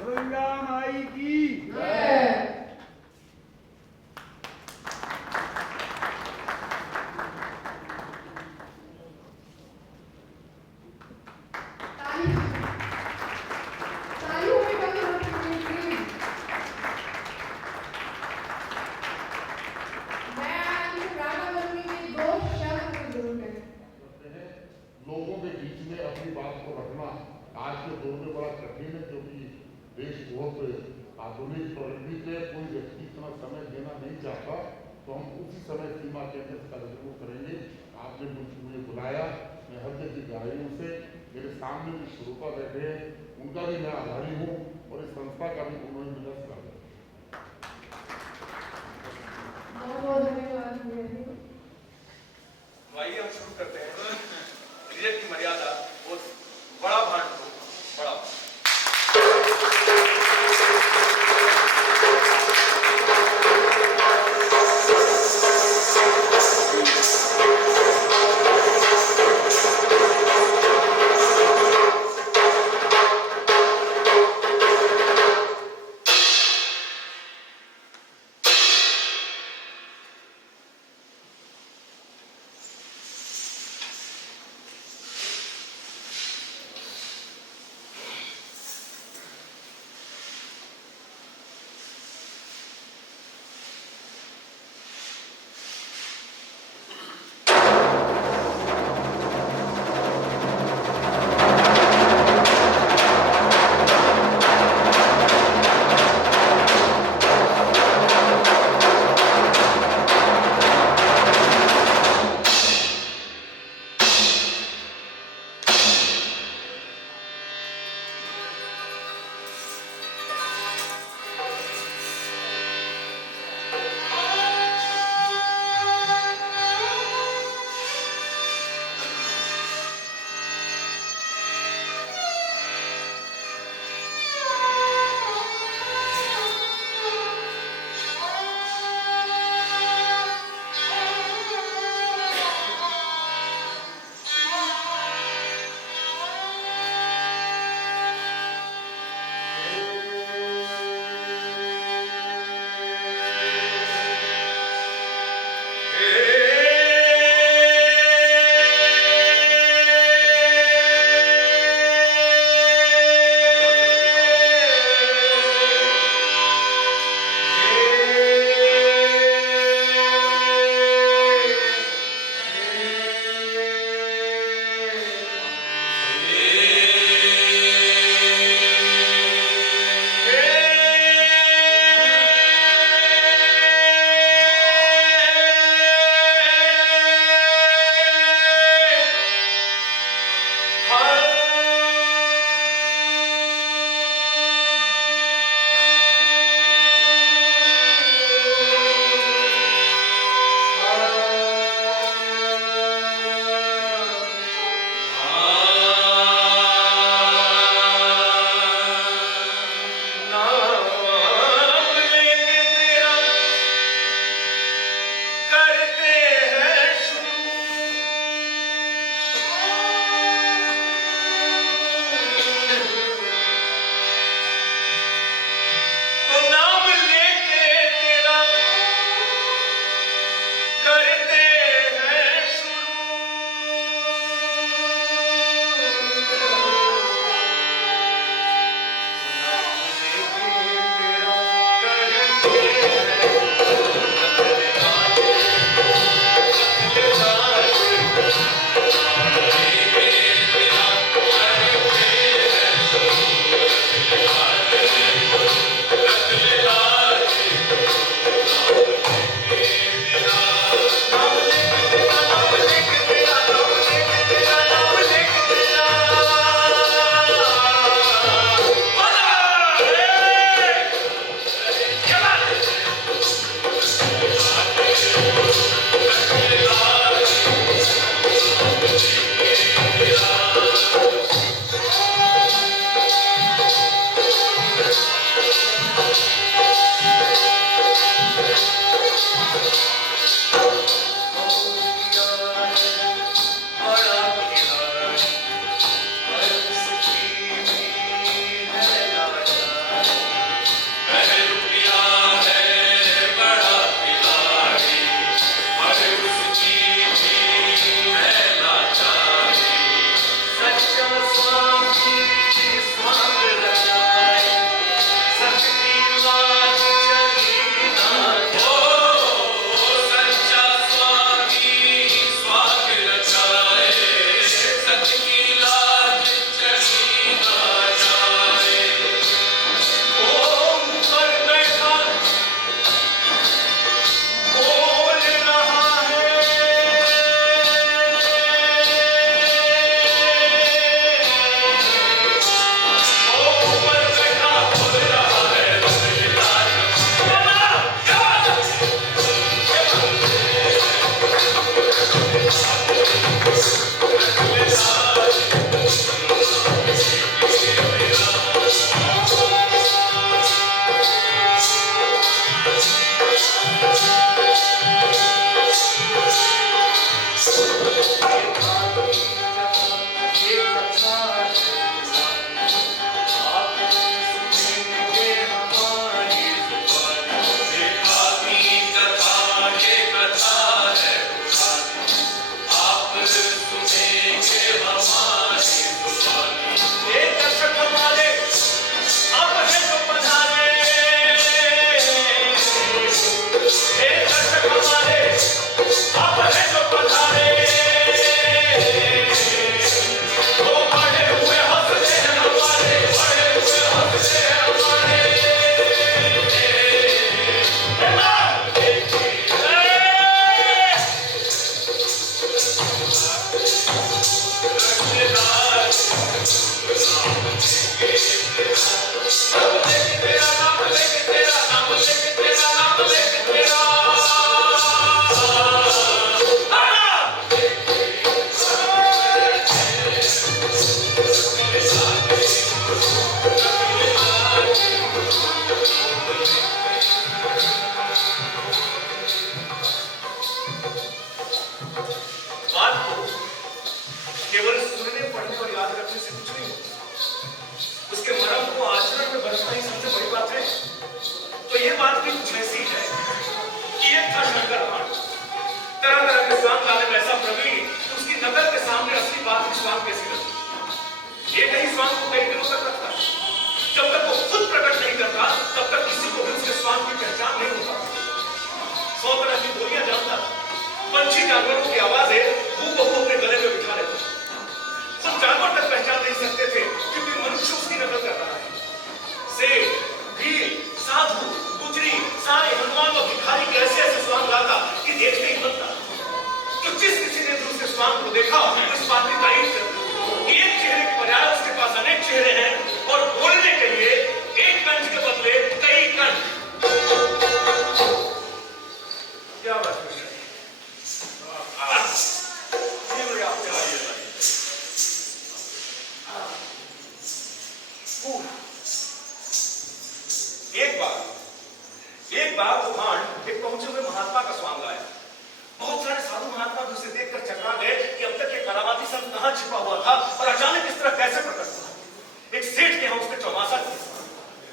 गंगा माई की लोगों के बीच में अपनी बात को रखना आज के दौर में बड़ा कठिन है, क्योंकि देश बहुत आधुनिक प्रगति पे कोई व्यक्ति इतना समय देना नहीं चाहता। तो हम उसी समय सीमा के अंदर कार्यक्रम करेंगे। आपने मुझे बुलाया, मैं हृदय की गहराइयों से, मेरे सामने जो श्रोता बैठे हैं उनका भी मैं आभारी हूँ और इस संस्था का भी उन्होंने मुझे स्वागत। आइए हम शुरू करते हैं। रिजत की मर्यादा और बड़ा भांड को बड़ा बरसना ही सबसे बड़ी बात है। तो ये बात भी कुछ ऐसी है कि एक था शंकर भाण, तरह तरह के स्वांग लाने में ऐसा प्रवीण कि उसकी नकल के सामने असली बात की स्वांग कैसी लगती। एक ही स्वांग को कई दिनों तक रखता, जब तक वो खुद प्रकट नहीं करता तब तक किसी को भी उसके स्वांग की पहचान नहीं होता। 100 तरह की बोलियां जानता, पंछी जानवरों की आवाजें हूबहू अपने गले में बिठा लेता। सब जानवर तक पहचान नहीं सकते थे क्योंकि मनुष्य उसकी नकल कर रहा है। शेर, भील, साधु, गुजरी, सारे हनुमान और भिखारी के ऐसे ऐसे स्वांग लाता कि देखने ही बनता। तो जिस किसी ने दूसरे स्वांग को देखा उस बात की तारीफ करती। एक चेहरे के बजाय उसके पास अनेक चेहरे हैं और बोलने के लिए एक कंठ के बदले कई कंठ। क्या बात है? एक बार वो भांड एक पहुंचे हुए महात्मा का स्वांग आया। बहुत सारे साधु महात्मा भी उसे देखकर चकरा गए कि अब तक ये करामाती संत कहां छिपा हुआ था और अचानक इस तरह कैसे प्रकट हुआ। एक सेठ के यहां उसने चौमासा किया।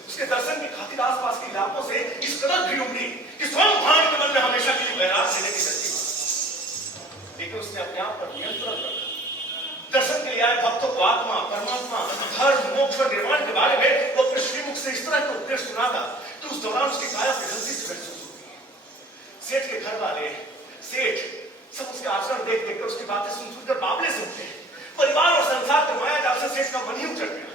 उसके दर्शन की खातिर आसपास के इलाकों से इस कदर भीड़ उमड़ी कि स्वयं भांड के मन में हमेशा के लिए बैराग देने की दृष्टि हुई। लेकिन उसने अपने आप पर नियंत्रण रखा। दर्शन के लिए आए भक्तों को आत्मा, परमात्मा, धर्म, मोक्ष और निर्वाण के बारे में वो अपने श्रीमुख से इस तरह के उपदेश सुनाता कि उस दौरान उसकी काया प्रशंसी से महसूस होती है। सेठ के घर वाले, सेठ सब उसके आचरण देख देख कर उसकी बातें सुनकर बावले से उठे। परिवार और संसार के माया जाल से सेठ का मन ही उचट गया।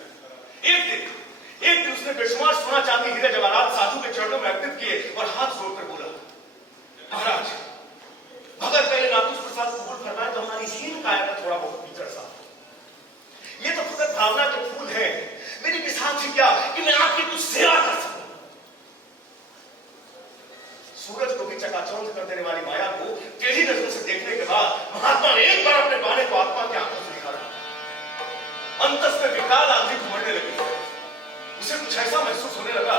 एक दिन उसने बेशुमार सोना चांदी हीरे जवाहरात साधु के चरणों में अर्पित किए और हाथ जोड़कर बोला, महाराज भगत पहले नाथुस प्रसाद कबूल फरमाए तो हमारी हीन काया का थोड़ा बहुत कीचड़ साफ। ये तो भगत भावना के फूल है, मेरी किसान थी क्या कि मैं आपकी कुछ सेवा कर सकूं। सूरज को भी चकाचौंध कर देने वाली माया को टेढ़ी नजरों से देखने के बाद महात्मा ने एक बार अपने बाणे को आत्मा की आंखों से निकाला। अंतस में विकराल आंधी घुमड़ने लगी। उसे कुछ ऐसा महसूस होने लगा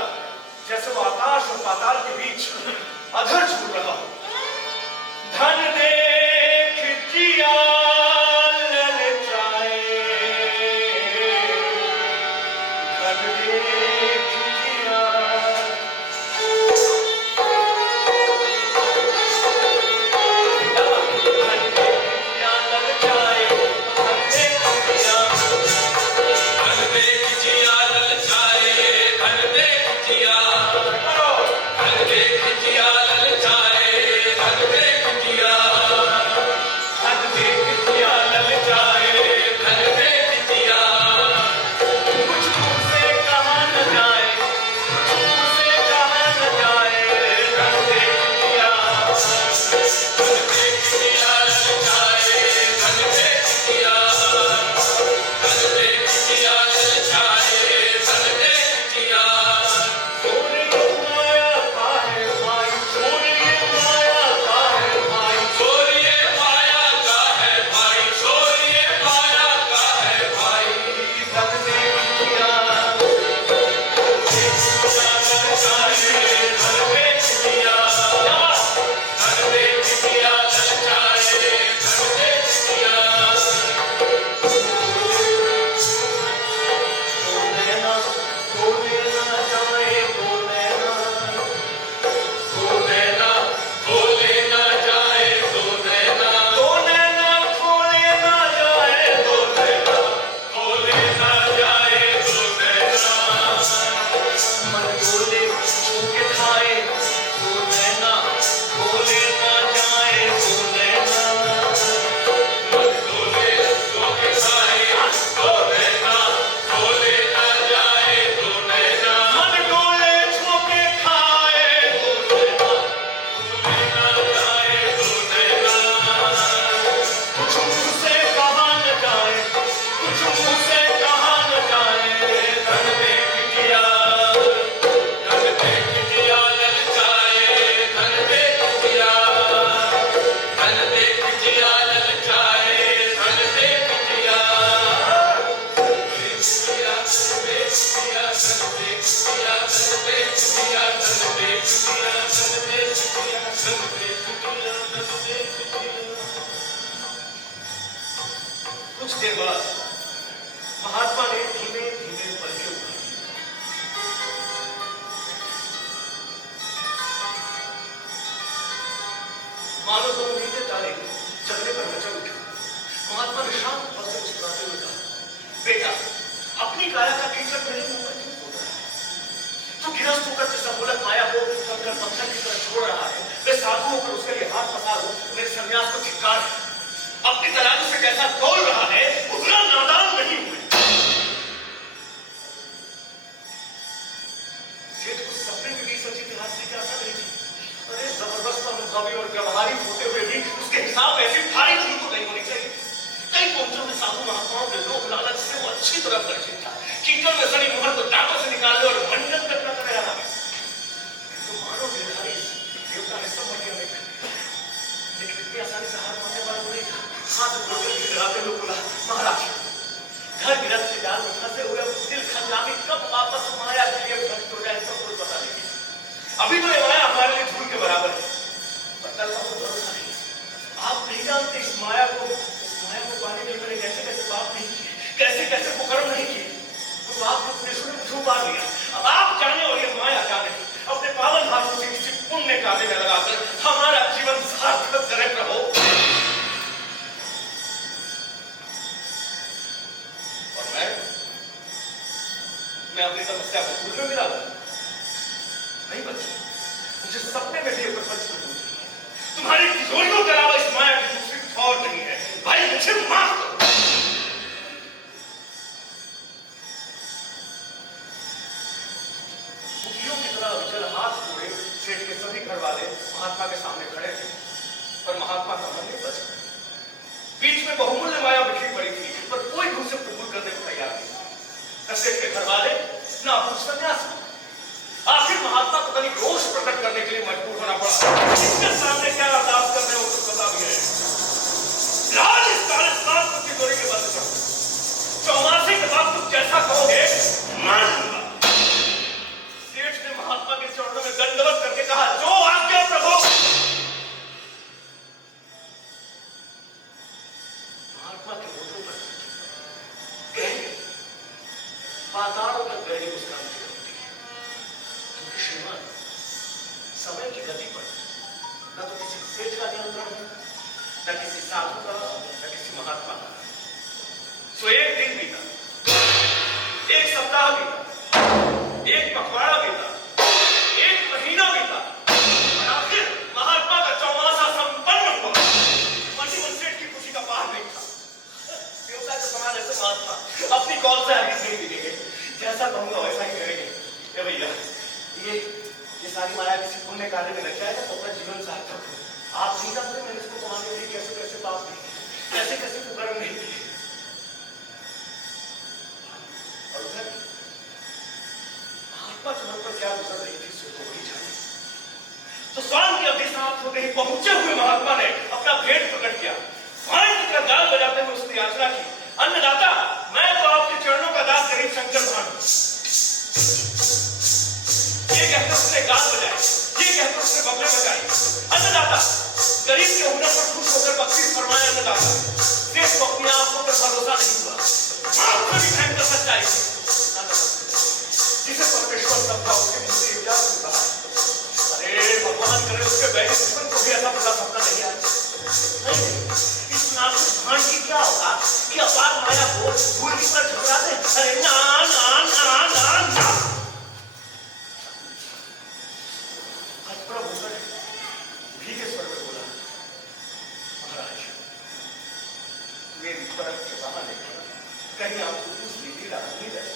जैसे वो आकाश और पाताल के बीच अधर झूल रहा हो। धन देख जिया ललचाए, धन देख जिया। कुछ देर बाद महात्मा ने धीमे धीमे पलके उठाई। सत्य सम्मूलक माया को कंकर पत्थर की तरह छोड़ रहा है, वे साधु होकर उसके लिए हाथ पसार हो, मेरे संन्यास को धिक्कार है। अपनी तराजू से जैसा तौल रहा है उतना नादान नहीं हुए। सेठ को सपने में भी सच्ची हाथ से क्या आशा नहीं थी। अरे जबरदस्त अनुभवी और व्यवहारिक होते हुए भी उसके हिसाब में ऐसी भारी भूल तो नहीं होनी चाहिए। कई पहुंचों में साधु महात्माओं के लोक लालच से वो अच्छी तरह परिचित था। कीचड़ में सड़ी मुहर को दांतों से निकालने और मंडन करना करे आना है। तो मानो निर्धारी देवता ने सब मटिया में लेकिन इतनी आसानी से हार मानने वाला नहीं था। हाथ जोड़कर गिड़गिड़ाते हुए बोला, महाराज घर गृहस्थ के जाल में फंसे हुए दिल खंजामी कब वापस माया के लिए भ्रष्ट हो जाए इसका कोई पता नहीं। अभी तो ये माया हमारे लिए धूल के बराबर है, पर कल का तो भरोसा नहीं। आप नहीं जानते इस माया को पाने के लिए मैंने कैसे कैसे पाप नहीं किए, कैसे कैसे कुकर्म नहीं किए। तो आपके उपदेशों ने मुझे उबार दिया। अब आप जाने और ये माया जाने, अपने पावन हाथों से किसी पुण्य कार्य में लगाकर हमारा जीवन सार्थक करे प्रभु। और मैं अपनी तपस्या को भूल में मिला नहीं बच्ची, मुझे सपने में भी प्रपंच करना चाहिए। तुम्हारी तिजोरियों के अलावा इस माया की दूसरी और नहीं है। भाई मुझे माफ करो। मुखियों की तरह अविचल हाथ जोड़े सेठ के सभी घर वाले महात्मा के सामने खड़े थे, पर महात्मा का मन नहीं बच। बीच में बहुमूल्य माया बिखरी पड़ी थी, पर कोई भी उसे कबूल करने को तैयार नहीं। न सेठ के घर वाले न सन्यासी। आखिर महात्मा को कहीं रोष प्रकट करने के लिए मजबूर होना पड़ा। इसके सामने क्या अरदास करने हो कुछ पता भी है। लाल इस कालिस्तान को तिजोरी के बंद करो। 84 के बाद तुम जैसा कहोगे मान लूंगा। सेठ ने महात्मा के चरणों में दंडवत करके कहा, जो आज्ञा प्रभु। महात्मा के होठों पर गहरी पातालों तक गहरी मुस्कान होती है, क्योंकि श्रीमान समय की गति पर न तो किसी सेठ का नियंत्रण है, न किसी साधु का, न किसी महात्मा का। सो एक दिन बीता, एक सप्ताह बीता, एक पखवाड़ा बीता, एक महीना बीता, और आखिर महात्मा का चौमासा संपन्न हुआ। मन सेठ की खुशी का पार नहीं था। देवता के समान ऐसे महात्मा अपनी कौन से हरीश नहीं मिलेंगे। जैसा कहूंगा वैसा ही करेंगे। ये भैया ये सारी माया किसी पुण्य कार्य में लग जाएगा तो अपना जीवन सार्थक हो। आप नहीं जानते मैंने इसको कमाने के लिए कैसे कैसे पाप नहीं किए, कैसे कैसे कुकर्म नहीं किए। और उधर महात्मा के मन पर क्या गुजर रही थी सो तो वही जाने। तो स्वामी के अभिशाप होते ही पहुंचे हुए महात्मा ने अपना भेद प्रकट किया। स्वामी का गाल बजाते हुए उसने याचना की, अन्नदाता मैं तो आपके चरणों का दास गरीब शंकर भानु। ये कहकर उसने गाल बजाई, ये कहकर उसने बबले बजाई। अन्नदाता गरीब के हुनर पर खुश होकर बख्शीश फरमाए। अन्नदाता देश को अपनी आंखों पर भरोसा नहीं हुआ, आंख में भी भयंकर सच्चाई जिसे परमेश्वर सब था उसके मुंह से इजाजत होता है। अरे भगवान करे उसके बैठे दुश्मन को भी ऐसा बुरा सपना नहीं आए। इस नाम भान की क्या होगा कि अपार माया को भूल की पर झगड़ा दे। अरे ना ना ना ना ना भीगे स्वर में बोला, महाराज मेरी तरफ के बहाने कहीं आपको कुछ नीति नहीं रहे।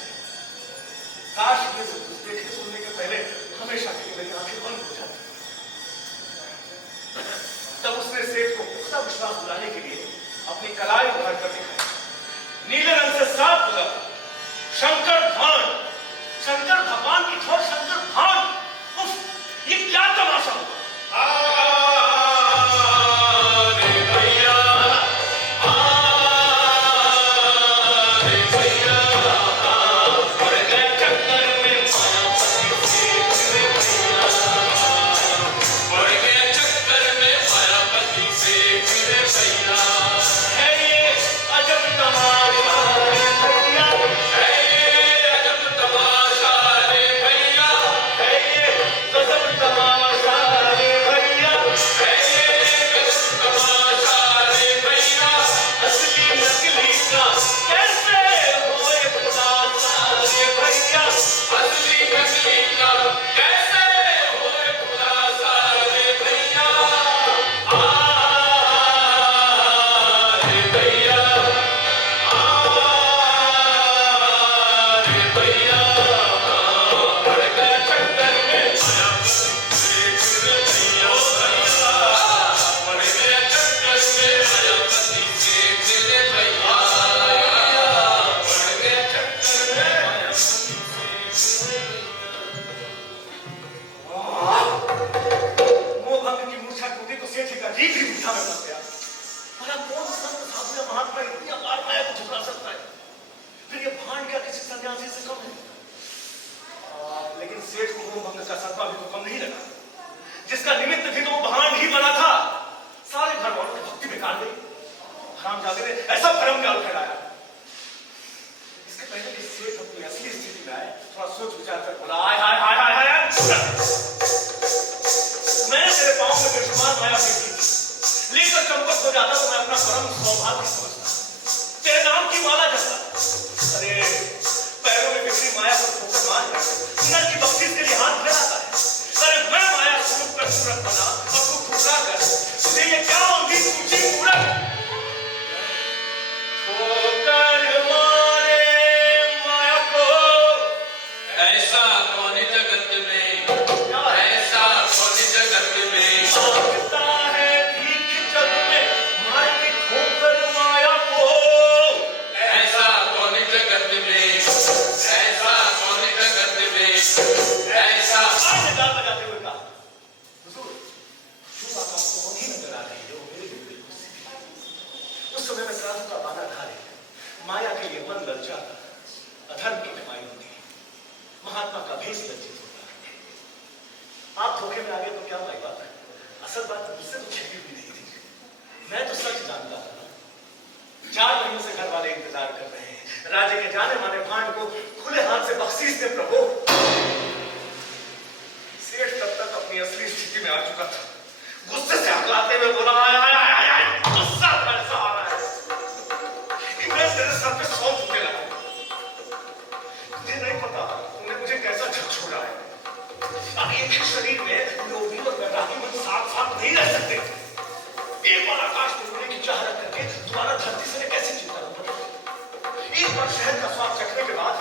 काश ये सब कुछ देखने सुनने के पहले हमेशा के लिए मेरी आंखें बंद हो जाती। तब उसने सेठ को पुख्ता विश्वास दिलाने के लिए अपनी कलाई उभर कर दिखाई। नीले रंग से साफ बोला, शंकर भान, शंकर भगवान की ठोर शंकर भान। उफ, ये क्या तमाशा हुआ। अजब तमाशा जिसका निमित्त भी तो वो भांड ही बना था, सारे घर वालों ने भक्ति बेकार गई। हरामजादे ने ऐसा भरम जाल फैलाया। इसके पहले कि सेठ अपनी असली स्थिति में आए, थोड़ा सोच विचार कर बोला, हाय हाय हाय हाय हाय, मैंने तेरे पांव में बेशुमार माया फेंकी थी, लेकर चंपक हो जाता तो मैं अपना परम सौभाग्य समझता, तेरे नाम की माला जपता। अरे पैरों में बिखरी माया को ठोकर मार कर नर की बख्शीश के लिए हाथ फैलाता है। अरे मैं माया स्वरूप कर सूरत बना और तू ठुकरा कर, तुझे ये क्या होगी तुझे मूरत। ठोकर मारे माया को, ऐसा कौन जगत में, ऐसा कौन जगत में मांगता है भीख जग में, मार के ठोकर माया को। ऐसा कौन जगत में, ऐसा कौन जगत में ऐसा। आज गाल बजाते हुए कहा, हुजूर, शुभ आकाश को वही नजर आ रही है, वो मेरे भी बिल्कुल सीधी है। उस समय में साधु का बाना धारे, माया के लिए मन ललचाता, अधर्म की कमाई होती है, महात्मा का भेष लज्जित होता है। आप धोखे में आ गए तो क्या भाई बात है, असल बात मुझसे तो छिपी भी नहीं थी, मैं तो सच जानता था। 4 महीनों से घर वाले इंतजार कर रहे हैं, राजे के जाने माने भांड को खुले हाथ से बख्शीश दे प्रभु। सेठ तब तक अपनी असली स्थिति में आ चुका था, गुस्से से हकलाते हुए बोला, आय आय आय आय आय, गुस्सा कैसा आ रहा है कि मैं तेरे सर पे 100 फूटे लगा। तुझे नहीं पता तूने मुझे कैसा झकझोरा है। अब एक ही शरीर में लोभी और वैरागी मन साथ साथ नहीं रह सकते। एक बार आकाश में उड़ने की चाह रख करके दोबारा धरती से कैसे चिंता करूं? एक बार शहद का स्वाद चखने के बाद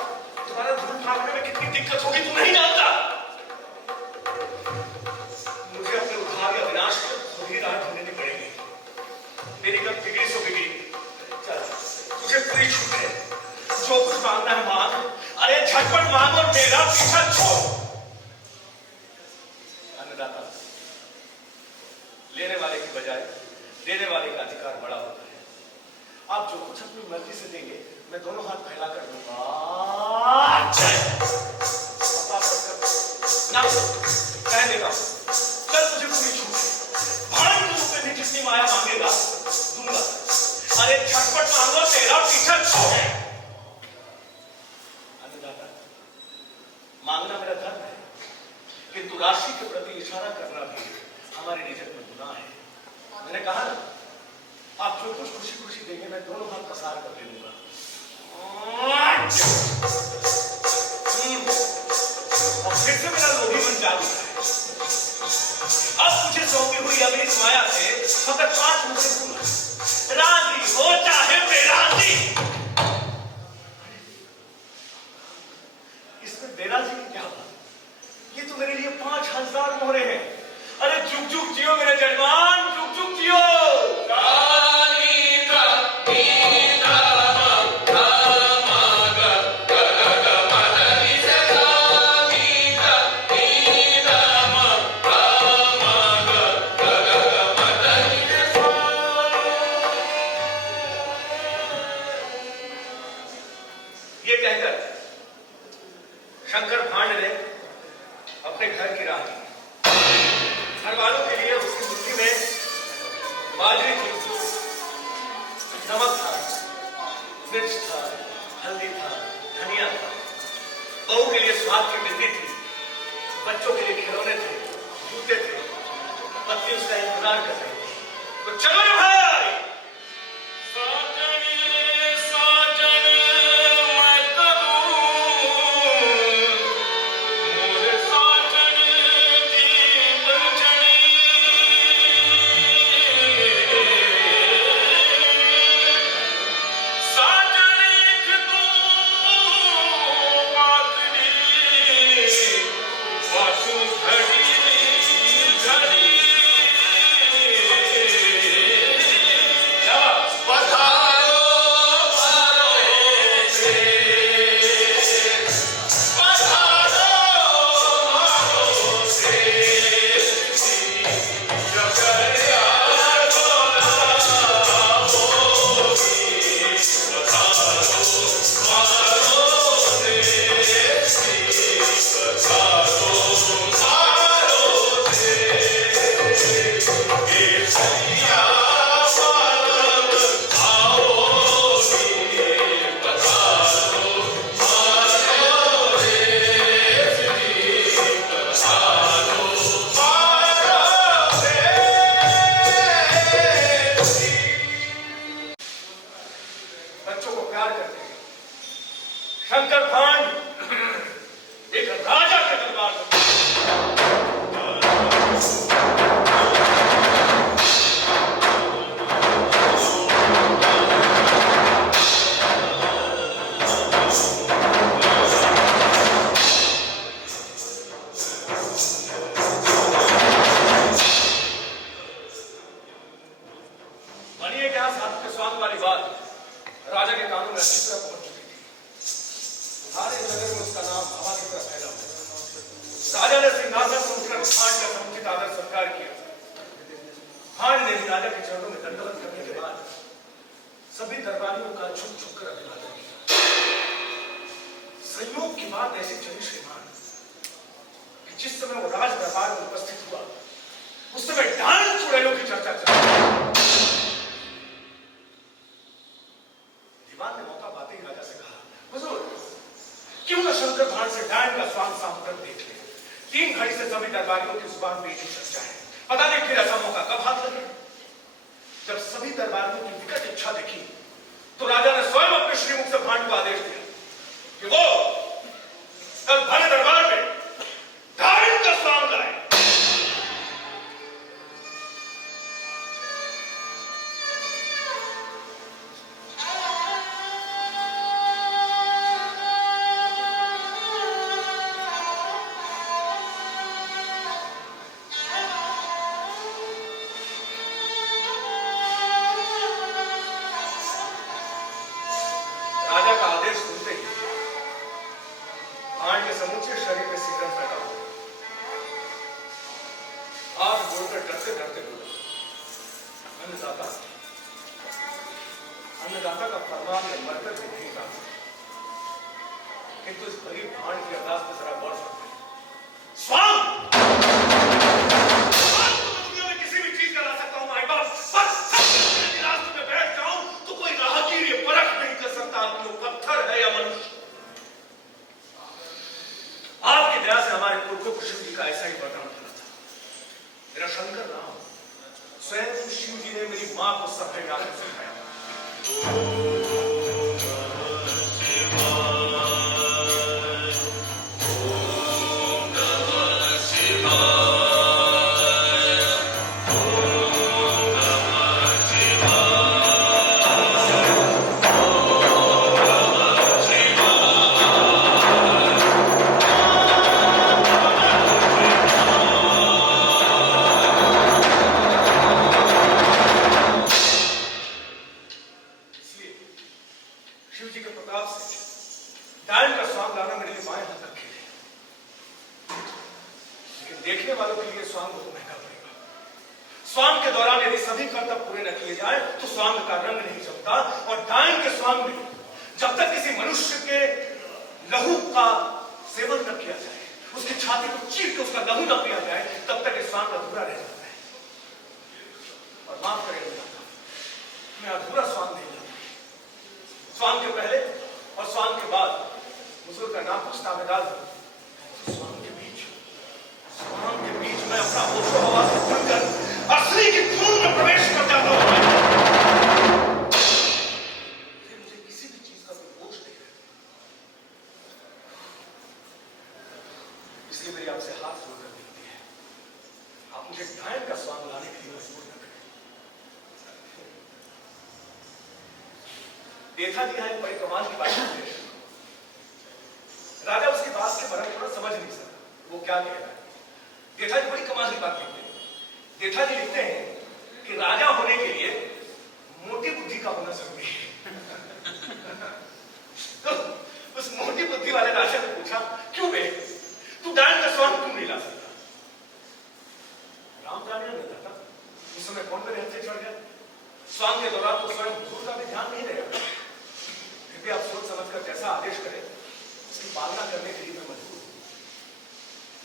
दोबारा धूल भागने में कितनी दिक्कत होगी तू नहीं जानता। मुझे अपने उद्धार या विनाश को खुद ही राह ढूंढनी पड़ेगी। मेरी गत बिगड़ी सो बिगड़ी। चल, तुझे पूरी छूट है, जो कुछ मांगना है मांग, अरे झटपट मांग और मेरा पीछा छोड़। अन्नदाता, लेने वाले की बजाय देने वाले का अधिकार बड़ा होता है। आप जो कुछ अपनी मर्जी से देंगे, मैं दोनों हाथ फैला कर दूंगा। ना कह देगा, कल तुझे पूरी छूट है, भांड के रूप में भी जितनी माया मांगेगा दूंगा। अरे झटपट मांगो, तेरा पीछा छोड़। अन्नदाता, मांगना मेरा धर्म है, किंतु राशि के प्रति इशारा करना भी हमारे निजत में गुनाह है। मैंने कहा ना, आप जो कुछ खुशी खुशी देंगे, मैं दोनों हाथ पसार कर ले लूंगा। और फिर से मेरा लोभी मन जाग उठा है। अब तुझे सौंपी हुई अभी इस माया से फकत 5 मुद्दे दूंगा, राजी हो चाहे बेराजी। इसमें बेराजी की क्या बात? ये तो मेरे लिए 5000 मोहरे हैं। अरे जुग जुग जियो मेरे जजमान, जुग जुग जियो। ये कहकर शंकर भांड ने अपने घर की राह ली। घर वालों के लिए उसकी मुट्ठी में बाजरी थी, नमक था, मिर्च था, हल्दी था, धनिया था। बहू के लिए स्वाद की बिंदी थी, बच्चों के लिए खिलौने थे, जूते थे। पत्नी उसका इंतजार कर रही थी। तो चलो रे भाई, राजा से उठकर भांड का समुचित आदर सत्कार किया। भांड ने भी राजा के चरणों में दंडवत करने के बाद सभी दरबारियों का झुक झुक कर अभिवादन किया। संयोग की बात ऐसी चली श्रीमान कि जिस समय वो राज दरबार में उपस्थित हुआ उस समय डांड चुड़ैलों की चर्चा चल रही। दीवान ने मौका पाते ही राजा से कहा, हुजूर क्यों ना शंकर भांड से डांड का स्वांग सामकर देख ले। 3 घड़ी से सभी दरबारियों की जुबान पे एक ही चर्चा है, पता नहीं फिर ऐसा मौका कब हाथ लगे। जब सभी दरबारियों की विकट इच्छा देखी तो राजा ने स्वयं अपने श्रीमुख से भांड को आदेश दिया कि वो कल भरे दरबार में डांड का स्वांग लाए। राजा का आदेश सुनते ही भांड के समूचे शरीर में सिकरन पैदा हुआ। हाथ जोड़कर डरते डरते बोला, अन्नदाता अन्नदाता का फरमान में मरकर भी नहीं रहा, किंतु इस गरीब भांड की अरदास में जरा गौर फरमाइए। स्वांग दुनिया में किसी भी चीज का ला सकता हूं माई बाप, बस रास्ते में बैठ जाऊं तो कोई राहगीर ये परख नहीं कर सकता कि वो पत्थर है या मनुष्य। आपकी दया से हमारे पुरखों को शिव जी का ऐसा ही वरदान मिला था। मेरा शंकर राम स्वयं शिव जी ने मेरी मां को सफेद आकर सिखाया। शिव जी के प्रताप से डांड का स्वांग लाना मेरे लिए बाएं हाथ का खेल है, लेकिन देखने वालों के लिए स्वांग बहुत महंगा पड़ेगा। स्वांग के दौरान यदि सभी कर्तव्य पूरे न किए जाए तो स्वांग का रंग नहीं जमता, और डांड के स्वांग में जब तक किसी मनुष्य के लहू का सेवन न किया जाए, उसकी छाती को चीर के उसका लहू न पिया जाए, तब तक ये स्वांग अधूरा रह जाता है। और माफ करें मैं अधूरा स्वांग नहीं लाऊंगा। स्वांग के पहले और स्वांग के बाद हुजूर का नाम प्रस्ताव में डाल दो। स्वांग के बीच में अपना होशो हवास से भूलकर असली की धूम में प्रवेश कर जाता हूं। फिर मुझे किसी भी चीज का कोई बोझ नहीं रहता, इसलिए मेरी आपसे हाथ जोड़कर विनती है, आप मुझे डांड का स्वांग लाने के लिए मजबूर न करें। देखा दिया है बड़ी कमाल की बात है। राजा उसकी बात के मर्म थोड़ा समझ नहीं सका, वो क्या कह रहा है। देखा जी बड़ी कमाल की बात लिखते हैं। देखा जी लिखते हैं कि राजा होने के लिए मोटी बुद्धि का होना जरूरी है। तो उस मोटी बुद्धि वाले राजा ने पूछा, क्यों बे तू डांड का स्वांग क्यों नहीं ला सकता? राम जाने नहीं था उस समय कौन मेरे हाथ से चढ़ गया। स्वांग के दौरान तो स्वयं हुजूर का भी ध्यान नहीं रहेगा, फिर भी आप सोच समझकर जैसा आदेश करें उसकी पालना करने के लिए मैं मजबूर हूं।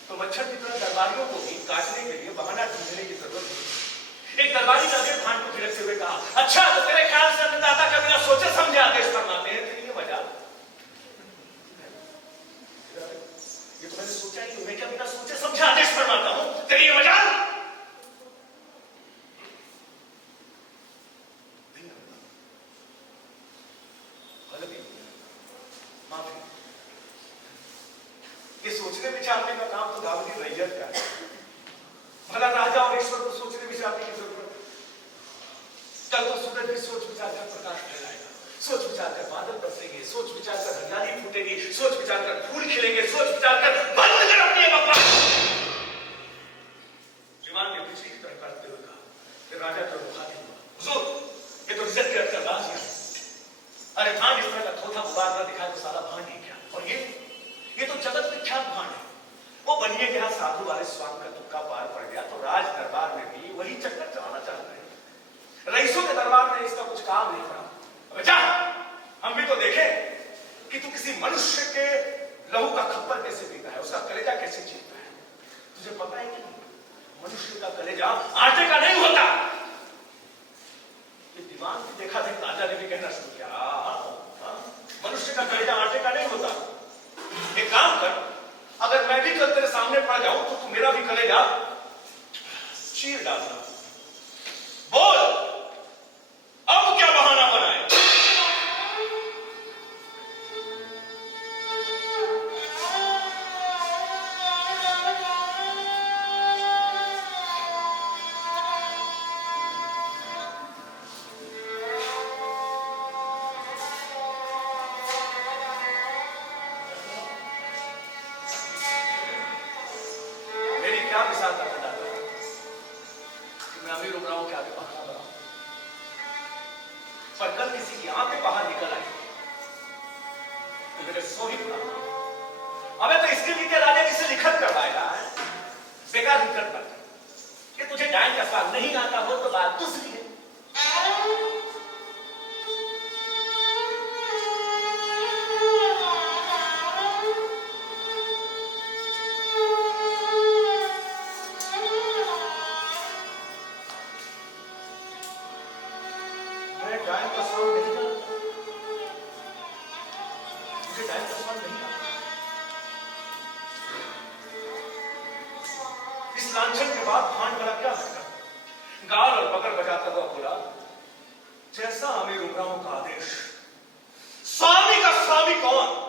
तो मच्छर की तरह दरबारियों को भी काटने के लिए बहाना ढूंढने की जरूरत नहीं। एक दरबारी राजे भांड को झिड़कते हुए कहा, अच्छा तो तेरे ख्याल से अन्नदाता का बिना सोचे समझे आदेश फरमाते हैं, तेरी ये मजाल। ये तो मैंने सोचा ही, मैं क्या बिना सोचे समझे आदेश फरमाता हूं, तेरी ये मजाल। ये सोचने विचारने का काम तो गावदी रैयत का है, भला राजा और ईश्वर को सोचने विचारने की जरूरत है। कल तो सूरज भी सोच विचार कर प्रकाश फैलाएगा, सोच विचार कर बादल बरसेंगे, सोच विचार कर हरियाली फूटेगी, सोच विचार कर फूल खिलेंगे, सोच विचार कर बंद कर अपनी बकवास। विमान ने बिजली की तरह करते हुए कहा, फिर राजा का रुखा नहीं हुआ, हुजूर ये तो इज्जत के रखकर राज है। अरे भांड इस तरह का थोथा गुबार न दिखाए तो सारा भांड ही क्या, और ये तो जगत विख्यात भांड है। वो मानिए कि यहाँ साधु वाले स्वांग का तुक्का पार पड़ गया तो राज दरबार में भी वही चक्कर चलाना चाहते हैं। रईसों के दरबार में इसका कुछ काम नहीं था। अब जा, हम भी तो देखें कि तू किसी मनुष्य के लहू का खप्पर कैसे पीता है, उसका कलेजा कैसे चीरता है। तुझे पता है कि मनुष्य का कलेजा आटे का नहीं होता। ये दिमाग भी देखा था, राजा ने भी कहना शुरू किया, मनुष्य का कलेजा आटे का नहीं होता। एक काम कर, अगर मैं भी कल तेरे सामने पड़ जाऊं तो तू मेरा भी कलेजा चीर डालना। बोल, अब क्या बहाना बनाए? क्या मिसाल का बता दो कि मैं अमीर उमराओं के आगे बहाना बनाऊं, पर कल किसी की आंखें बाहर निकल आई तो मेरे सो ही बुरा। अबे तो इसके लिए क्या राजा किसे लिखत करवाएगा? बेकार लिखत करता कि तुझे डांस का स्वाद नहीं आता हो तो बात दूसरी है। इस लांछन के बाद भान बड़ा क्या हटका, गाल और बकर बजाता हुआ बोला, जैसा अमीर उमराओं का आदेश। स्वामी का स्वामी कौन?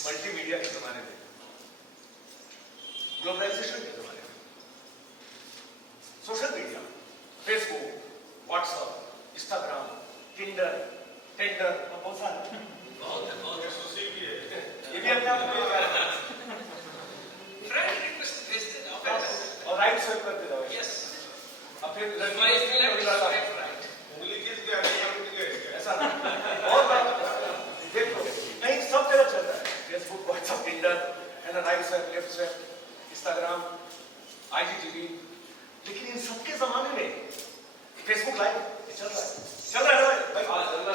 मल्टीमीडिया के जमाने में, ग्लोबलाइजेशन के जमाने में, social media, Facebook, WhatsApp, Instagram, Tinder, tender, बहुत सारे बहुत सोशल भी है। ये भी अपने आप में फ्रेंड रिक्वेस्ट भेजते स्वाइप करते रहो। Yes. अब फिर Swipe left, swipe right. ऐसा बहुत बार देख लो, नहीं सब जगह चल रहा है, फेसबुक, व्हाट्सएप, टिंडर, है ना, right swipe, left swipe, Instagram, IGTV, लेकिन इन सबके जमाने में फेसबुक लाइव चल रहा है ना भाई,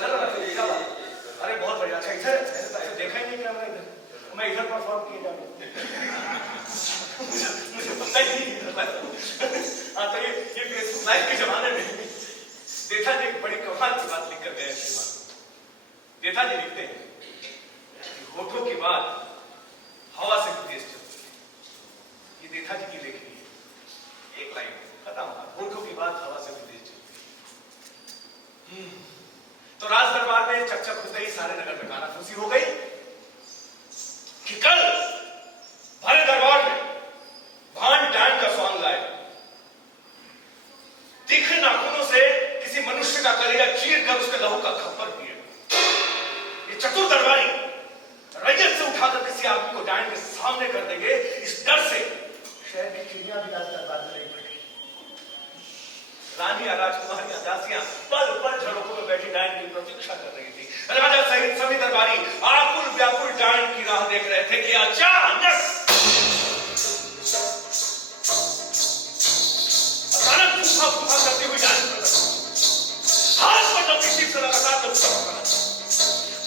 चल रहा है। अरे बहुत बढ़िया, अच्छा इधर मैंने देखा ही नहीं कैमरा इधर, मैं इधर परफॉर्म किए जा रहा हूँ, मुझे पता ही नहीं इधर लाइव। हाँ, तो ये फेसबुक लाइव के जमाने में देथा जी एक बड़ी कमाल की बात लिख कर गए हैं श्रीमान। देथा जी लिखते हैं कि होठों की बात हवा से भी तेज चलती है। ये देथा जी की लेखनी है, एक लाइन खत्म, होठों की बात हवा से भी तेज चलती है। तो राज दरबार में चकचक होते ही सारे नगर में कानाफूसी हो गई कि कल भरे दरबार में भान डांड का सॉन्ग लाए, तीखे नाखूनों से किसी मनुष्य का कलेजा चीर कर उसके लहू का खप्पर पिए। ये चतुर दरबारी रैयत से उठाकर किसी आदमी को डांड के सामने कर देंगे, इस डर से शहर की चिड़िया भी आज दरबार में नहीं बैठी। रानी या राजकुमारियां दासियां पल पल झड़कों में बैठी डांड की प्रतीक्षा कर रही थी। राजा सहित सभी दरबारी आकुल व्याकुल डांड की राह देख रहे थे कि अचानक फूफा फूफा करती हुई डांस कर रही, हाथ पर डबली टीप से लगातार दबका पड़ा,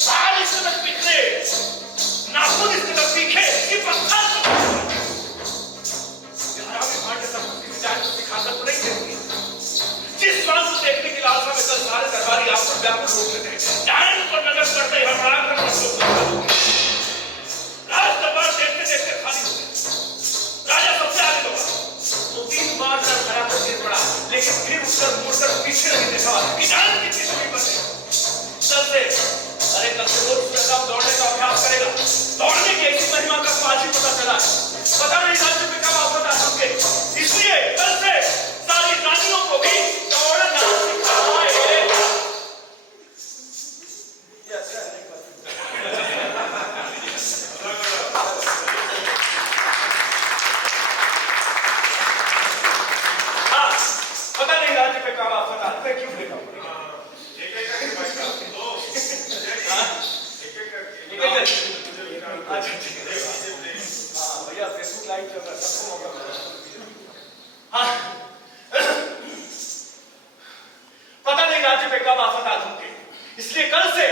बाल इस कदर बिखरे, नाखून इस कदर तीखे कि पत्थर हरामी भांडे सब किसी डांस को सिखाकर तो नहीं देती। जिस डांस को देखने की लालसा में कल सारे दरबारी आकुल व्याकुल हो उठे थे, डांस पर नजर पड़ते ही हड़बड़ा कर राज दरबार देखते देखते खाली हो गए। राजा सबसे आगे दौड़ा, तो 3 बार सर खड़ा कर गिर पड़ा, लेकिन फिर उसका मुड़कर पीछे नहीं देखा कि जान कितनी दूरी पर है। कल से रोज सुबह दौड़ने का अभ्यास करेगा। दौड़ने की ऐसी महिमा का आज ही पता चला, पता नहीं राज्य में कब आफत आ सकते, इसलिए कल से सारी रानियों को भी दौड़ना सिखाएगा। पता नहीं राज्य पे कब आफत आते क्यों देखा भैया फेसबुक लाइव चल रहा है, सबको मौका मिला। हाँ, पता नहीं राज्य पे कब आफत आ धमके, इसलिए कल से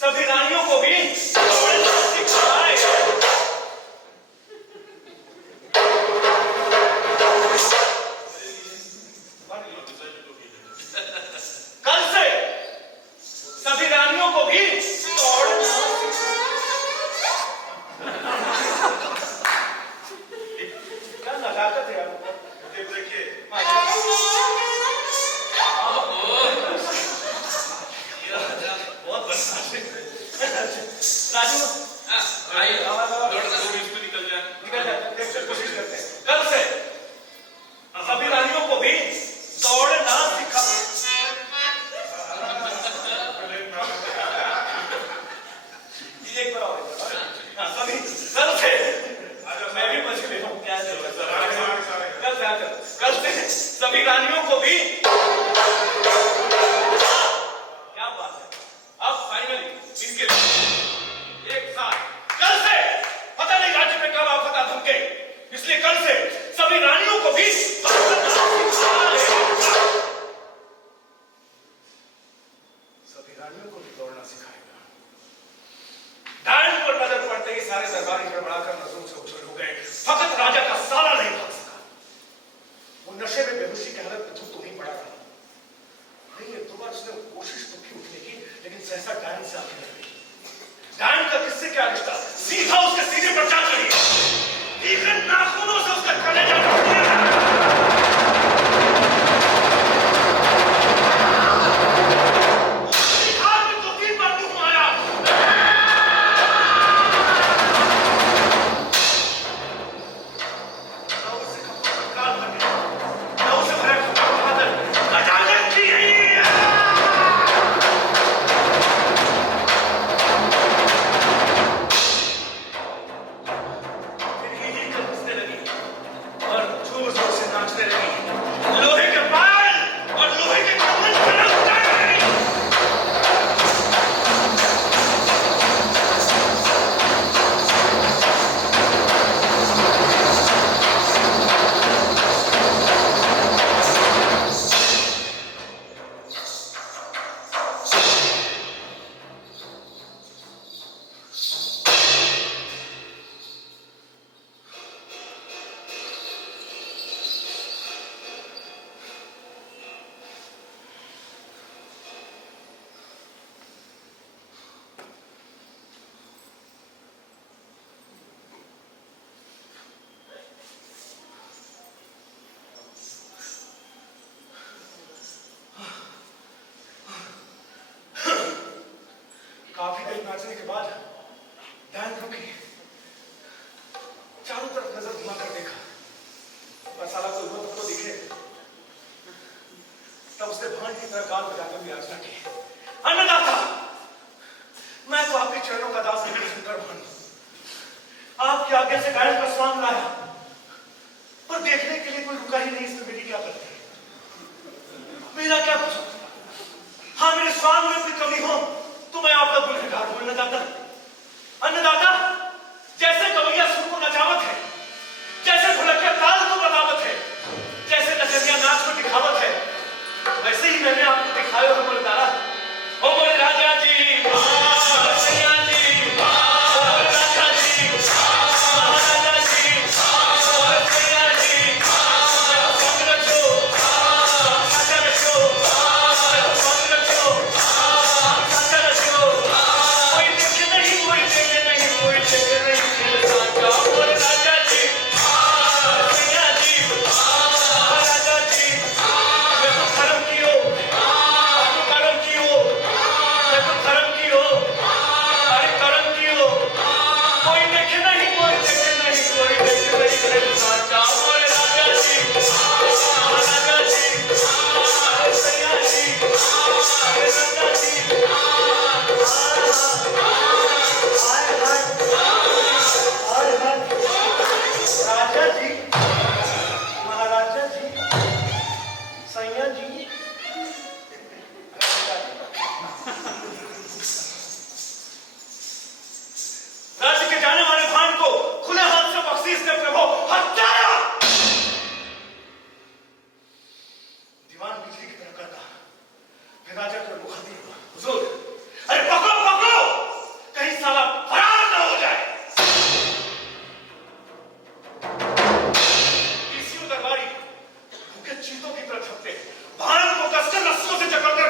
सभी रानियों को भी दौड़ना सिखाएगा। कल से सभी रानियों को भी दौड़ना क्या नजाकत है यार, देखिए बहुत बदमाश है राजू। आइए दौड़ना तो इसमें निकल जाए देखते कोशिश करते हैं। कल से सभी रानियों को भी दौड़ना सिखा। एक बार और सभी कल से मैं भी मछली हूँ क्या कल से सभी रानियों को भी क्या बात है। अब फाइनली इनके एक साथ कल से पता नहीं राज्य में कब आफत आ धमके, इसलिए कल से सभी रानियों को भी सभी रानियों को भी दौड़ना सिखाएगा। डांड पर नजर पड़ते ही सारे दरबारी गड़बड़ाकर नजरों से उछल हो गए। फकत राजा का साला नहीं भाग सका। वो नशे में बेहोशी की हालत में धूप तो नहीं पड़ा भांड की तरह गाल बजाकर भी याचना की। अन्नदाता, मैं तो आपके चरणों का दास नहीं शंकर भांड, आपकी आज्ञा से गाय का स्वांग लाया, पर देखने के लिए कोई रुका ही नहीं। इसमें मेरी क्या गलती है? मेरा क्या कसूर? हाँ, मेरे स्वांग में कोई कमी हो तो मैं आपका गुनहगार हूं। अन्नदाता, अन्नदाता, जैसे कवैया सुर को नचावत है, जैसे ढोलकिया ताल को बतावत है, जैसे नचनिया नाच को दिखावत है, वैसे ही मैंने आपको दिखाया हो बलिदारा। ओ बोले राजा जी, सैया जी, राजा जी, महाराजा जी, सैया जी, संग रखो, साचा रखो, संग रखो, साचा रखो। कोई देखे नहीं, कोई देखे नहीं, कोई देखे नहीं खेल साचा। बोले राजा जी, सैया जी, महाराजा जी, मैं तो धर्म की हो, कर्म की हो, मैं तो धर्म की हो, अरे कर्म की हो। कोई देखे नहीं, कोई देखे नहीं, कोई देखे नहीं खेल साचा। बोले राजा जी, महाराजा जी, अरे सैया जी, अरे राजा जी, हाय हाय हाय हाय, राजा जी, महाराजा जी, सैया जी, राज्य के जाने वाले भांड को खुले हाथ से बख्शीश दे प्रभु। हत्यारा! दीवान बिजली की तरह करता, फिर राजा को बुखाती हुआ, हुजूर, अरे पकड़ो पकड़ो, कहीं साला फरार न हो जाए। डीसीओ दरबारी भूखे चीतों की तरह छपते, भांड को कसकर रस्सियों से जकड़कर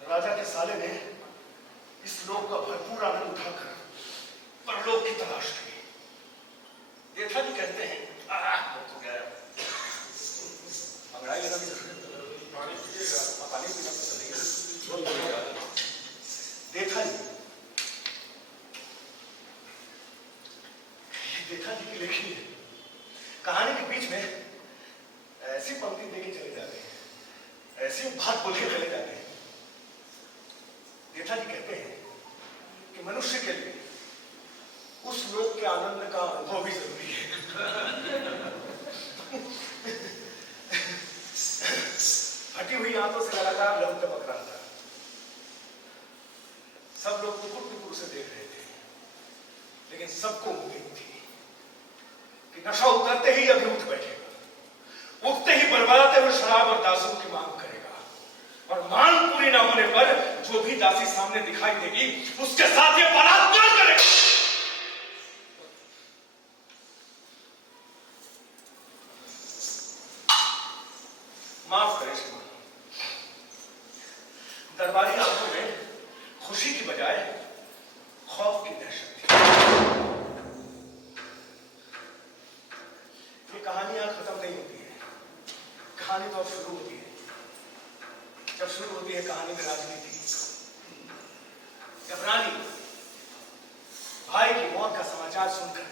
राजा के साले ने इस लोक का भरपूर आनंद उठाकर परलोक की तलाश की। देखा जी कहते हैं, तो गया अंगड़ाई लेना भी जरूरी है, पानी पीना पसंद नहीं है। देखा जी, देखा जी की लिखी है कहानी के बीच में ऐसी पंक्ति देके चले जाते हैं, ऐसी बात बोल के चले जाते हैं। नेता जी कहते हैं कि मनुष्य के लिए उस लोक के आनंद का अनुभव भी जरूरी है। हटी हुई आंतों से लगातार लहू टपक रहा था। सब लोग टुकुर से देख रहे थे, लेकिन सबको उम्मीद थी कि नशा उतरते ही अभी उठ बैठेगा, उठते ही बरबराते हुए शराब और दासों की मांग करेगा, और मांग पूरी न होने पर जो भी दासी सामने दिखाई देगी उसके साथ ये बलात्कार करेगा। माफ करें श्रीमान, दरबारी आंखों में खुशी की बजाय खौफ की दहशत थी। ये कहानी यहां खत्म नहीं होती है, कहानी तो अब शुरू होती है। जब शुरू होती है कहानी में राजनीति, जब रानी भाई की मौत का समाचार सुनकर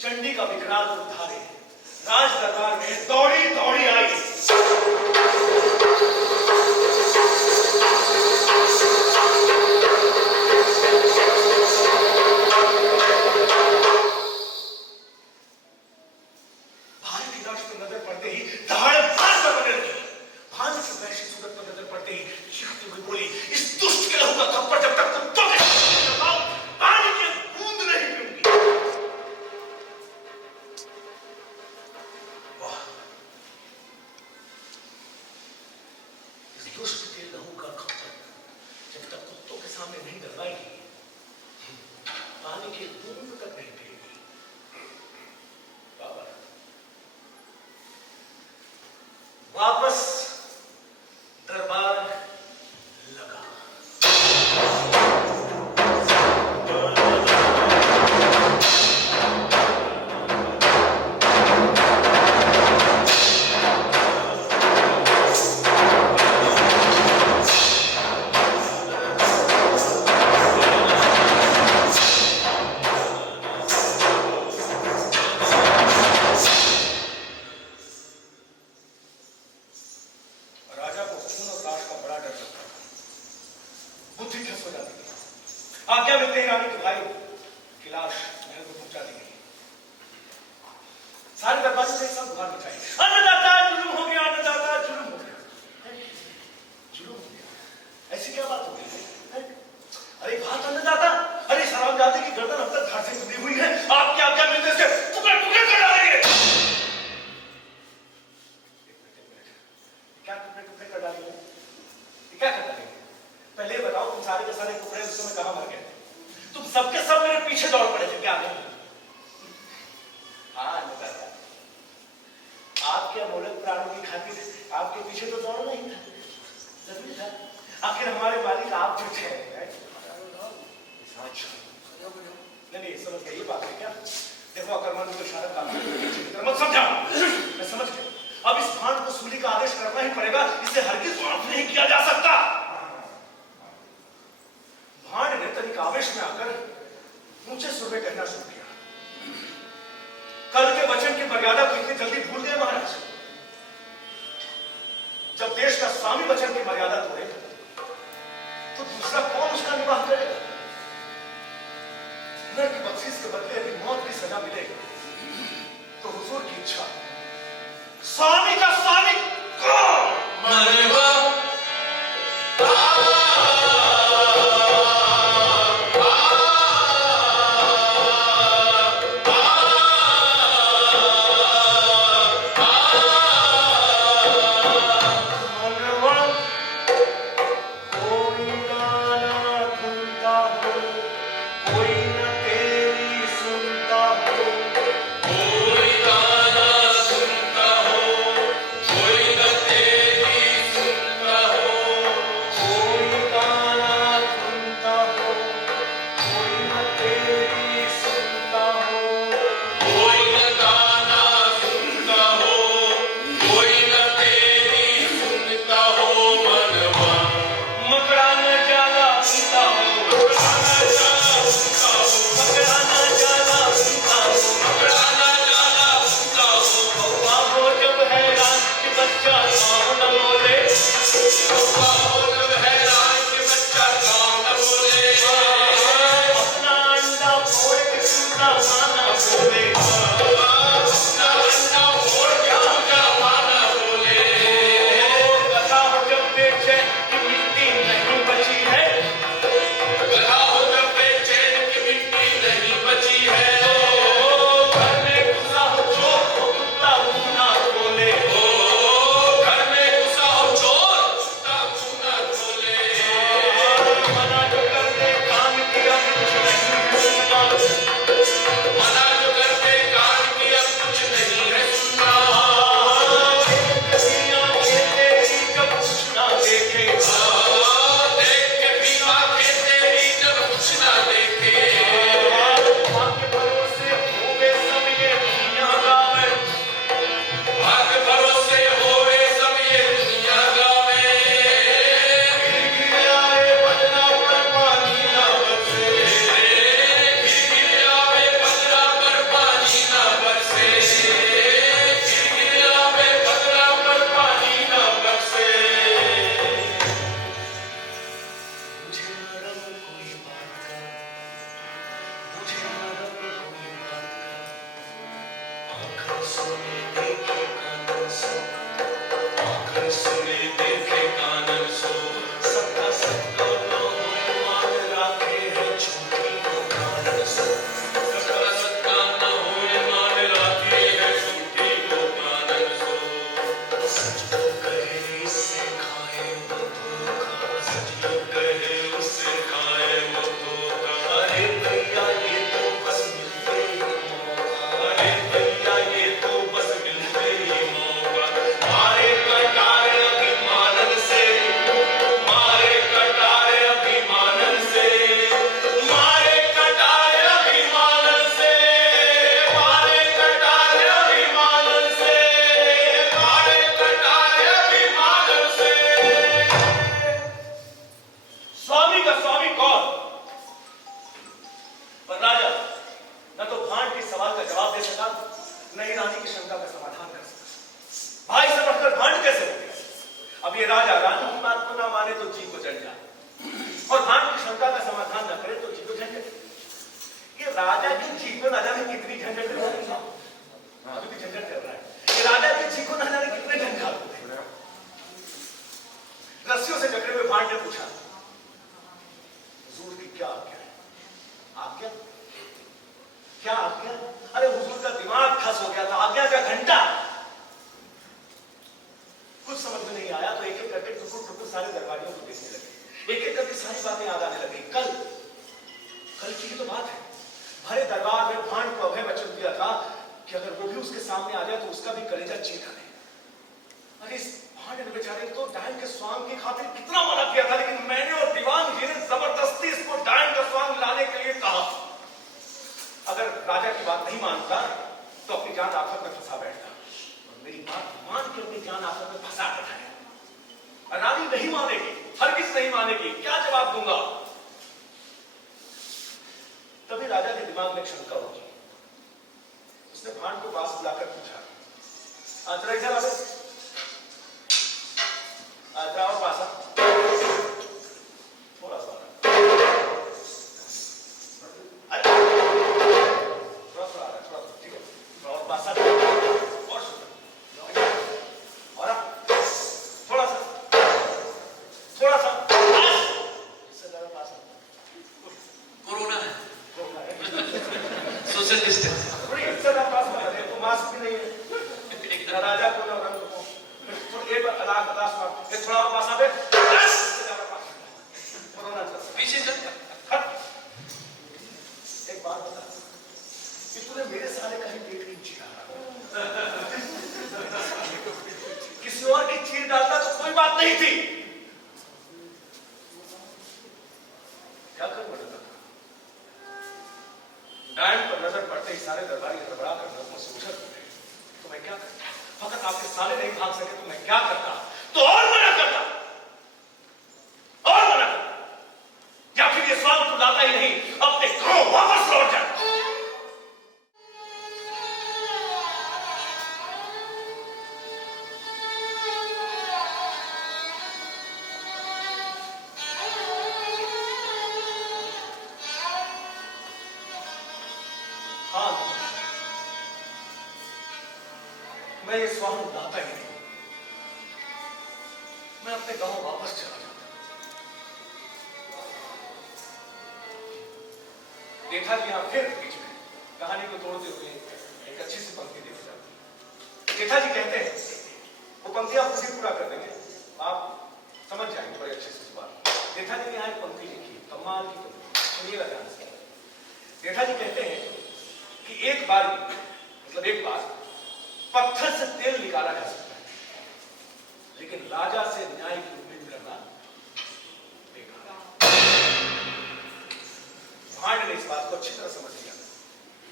चंडी का विकराल रूप धारे राज दरबार में दौड़ी दौड़ी आई। भाई की लाश पर नजर पड़ते ही दहाड़ मार कर बने लगी। भाई की वैसी सूरत पर नजर पड़ते ही चीखती हुई बोली, इस दुष्ट के लहू का थप्पड़ जब तक तुम पानी की बूंद नहीं पीऊंगी। वाह, इस दुष्ट के लहू का थप्पड़ जब तक कुत्तों के सामने नहीं डलवाएगी, पानी की बूंद तक नहीं पिएगी। बाबा वापस दरबार लगा। सवाल उठाए, अन्नदाता जुल्म हो गया, अन्नदाता जुल्म हो गया, जुल्म हो गया, ऐसी क्या बात हो गई है? अरे बात अन्नदाता, अरे हरामजादे की गर्दन अब तक घर से जुड़ी हुई है, आप क्या क्या मिलते इसके टुकड़े टुकड़े कर डालेंगे। क्या टुकड़े टुकड़े कर डालेंगे? क्या कर डालेंगे? पहले बताओ, तुम सारे के सारे टुकड़े उस समय कहां मर गए? तुम सबके सब मेरे पीछे दौड़ पड़े थे क्या? हाँ अन्नदाता, आपके अमूल्य प्राणों की खातिर आपके पीछे तो दौड़ना ही था, जरूरी था। आखिर हमारे मालिक आप जो थे, नहीं समझ गए ये बात है क्या? देखो अकर्मण्य को इशारा काम मत समझा, मैं समझ गया। अब इस भांड को सूली का आदेश करना ही पड़ेगा, इसे हरगिज माफ नहीं किया जा सकता। भांड ने तनिक आवेश में आकर ऊंचे सुर में कहना शुरू किया, कल के वचन की मर्यादा को इतनी जल्दी भूल गए महाराज? जब देश का स्वामी वचन की मर्यादा तोड़े तो दूसरा कौन उसका निवाह करेगा? नर की बख्शीश के बदले यदि मौत की सजा मिले तो हुजूर की इच्छा, स्वामी का स्वामी कौन? मरवा कोई न तेरी सुनता हो, कोई गाना बातें याद आने लगी। कल की ही तो बात है। भरे दरबार में भांड को अभय वचन दिया था कि अगर वो भी उसके सामने आ जाए तो उसका भी कलेजा चीर डाले। अरे इस भांड ने बेचारे तो डायन के स्वांग की खातिर कितना मना किया था, लेकिन मैंने और दीवान जी ने जबरदस्ती इसको डायन का स्वांग लाने के लिए कहा। अगर राजा की बात नहीं मानता तो अपनी जान आफत में फंसा बैठता, और मेरी बात मान के अपनी जान आफत में फंसा बैठाया। रानी नहीं मानेगी, हरगिज नहीं मानेगी, क्या जवाब दूंगा? तभी राजा के दिमाग में शंका होगी। उसने भांड को पास बुलाकर पूछा, आज इधर आ गए, आज और पासा थोड़ा सा, अरे थोड़ा ठीक है, और पासा और सुना, और थोड़ा सा इससे ज्यादा पासा कोरोना है, सोशल डिस्टेंस। थोड़ी इससे ज्यादा पास बना दे, तो मास्क भी नहीं है ना राजा को ना रंग को। थोड़ी एक अलाक बता सुना, ये थोड़ा और पास आ दे, इससे ज्यादा पास कोरोना चल पीछे चल। एक बात बता कि तूने मेरे साले कहीं पेट नहीं चीरा, किसी और की चीर डालता तो कोई बात नहीं थी। क्या कर बड़ा डायन पर नजर पड़ते ही सारे दरबारी हड़बड़ा कर नजरों से उछल पड़े। तो मैं क्या करता? फकत आपके साले नहीं भाग सके तो मैं क्या करता? तो और मना करता, या फिर ये स्वांग तो लाता ही नहीं, अपने गांव वापस लौट जाता। हाँ, मैं ये स्वांग लाता ही नहीं, मैं अपने गांव वापस चला जाता। देखा कि यहां फिर बीच में कहानी को तोड़ते हुए एक अच्छी सी पंक्ति देखी जाती। जेठा जी कहते हैं, वो पंक्ति आप खुद ही पूरा कर देंगे, आप समझ जाएंगे बड़े अच्छे से इस बात। जेठा जी ने यहाँ एक पंक्ति लिखी, कमाल की पंक्ति, सुनिएगा ध्यान से। जेठा जी कहते हैं कि एक बार पत्थर से तेल निकाला जा सकता है, लेकिन राजा से न्याय की उम्मीद करना बेकार। भांड ने इस बात को अच्छी तरह समझ लिया,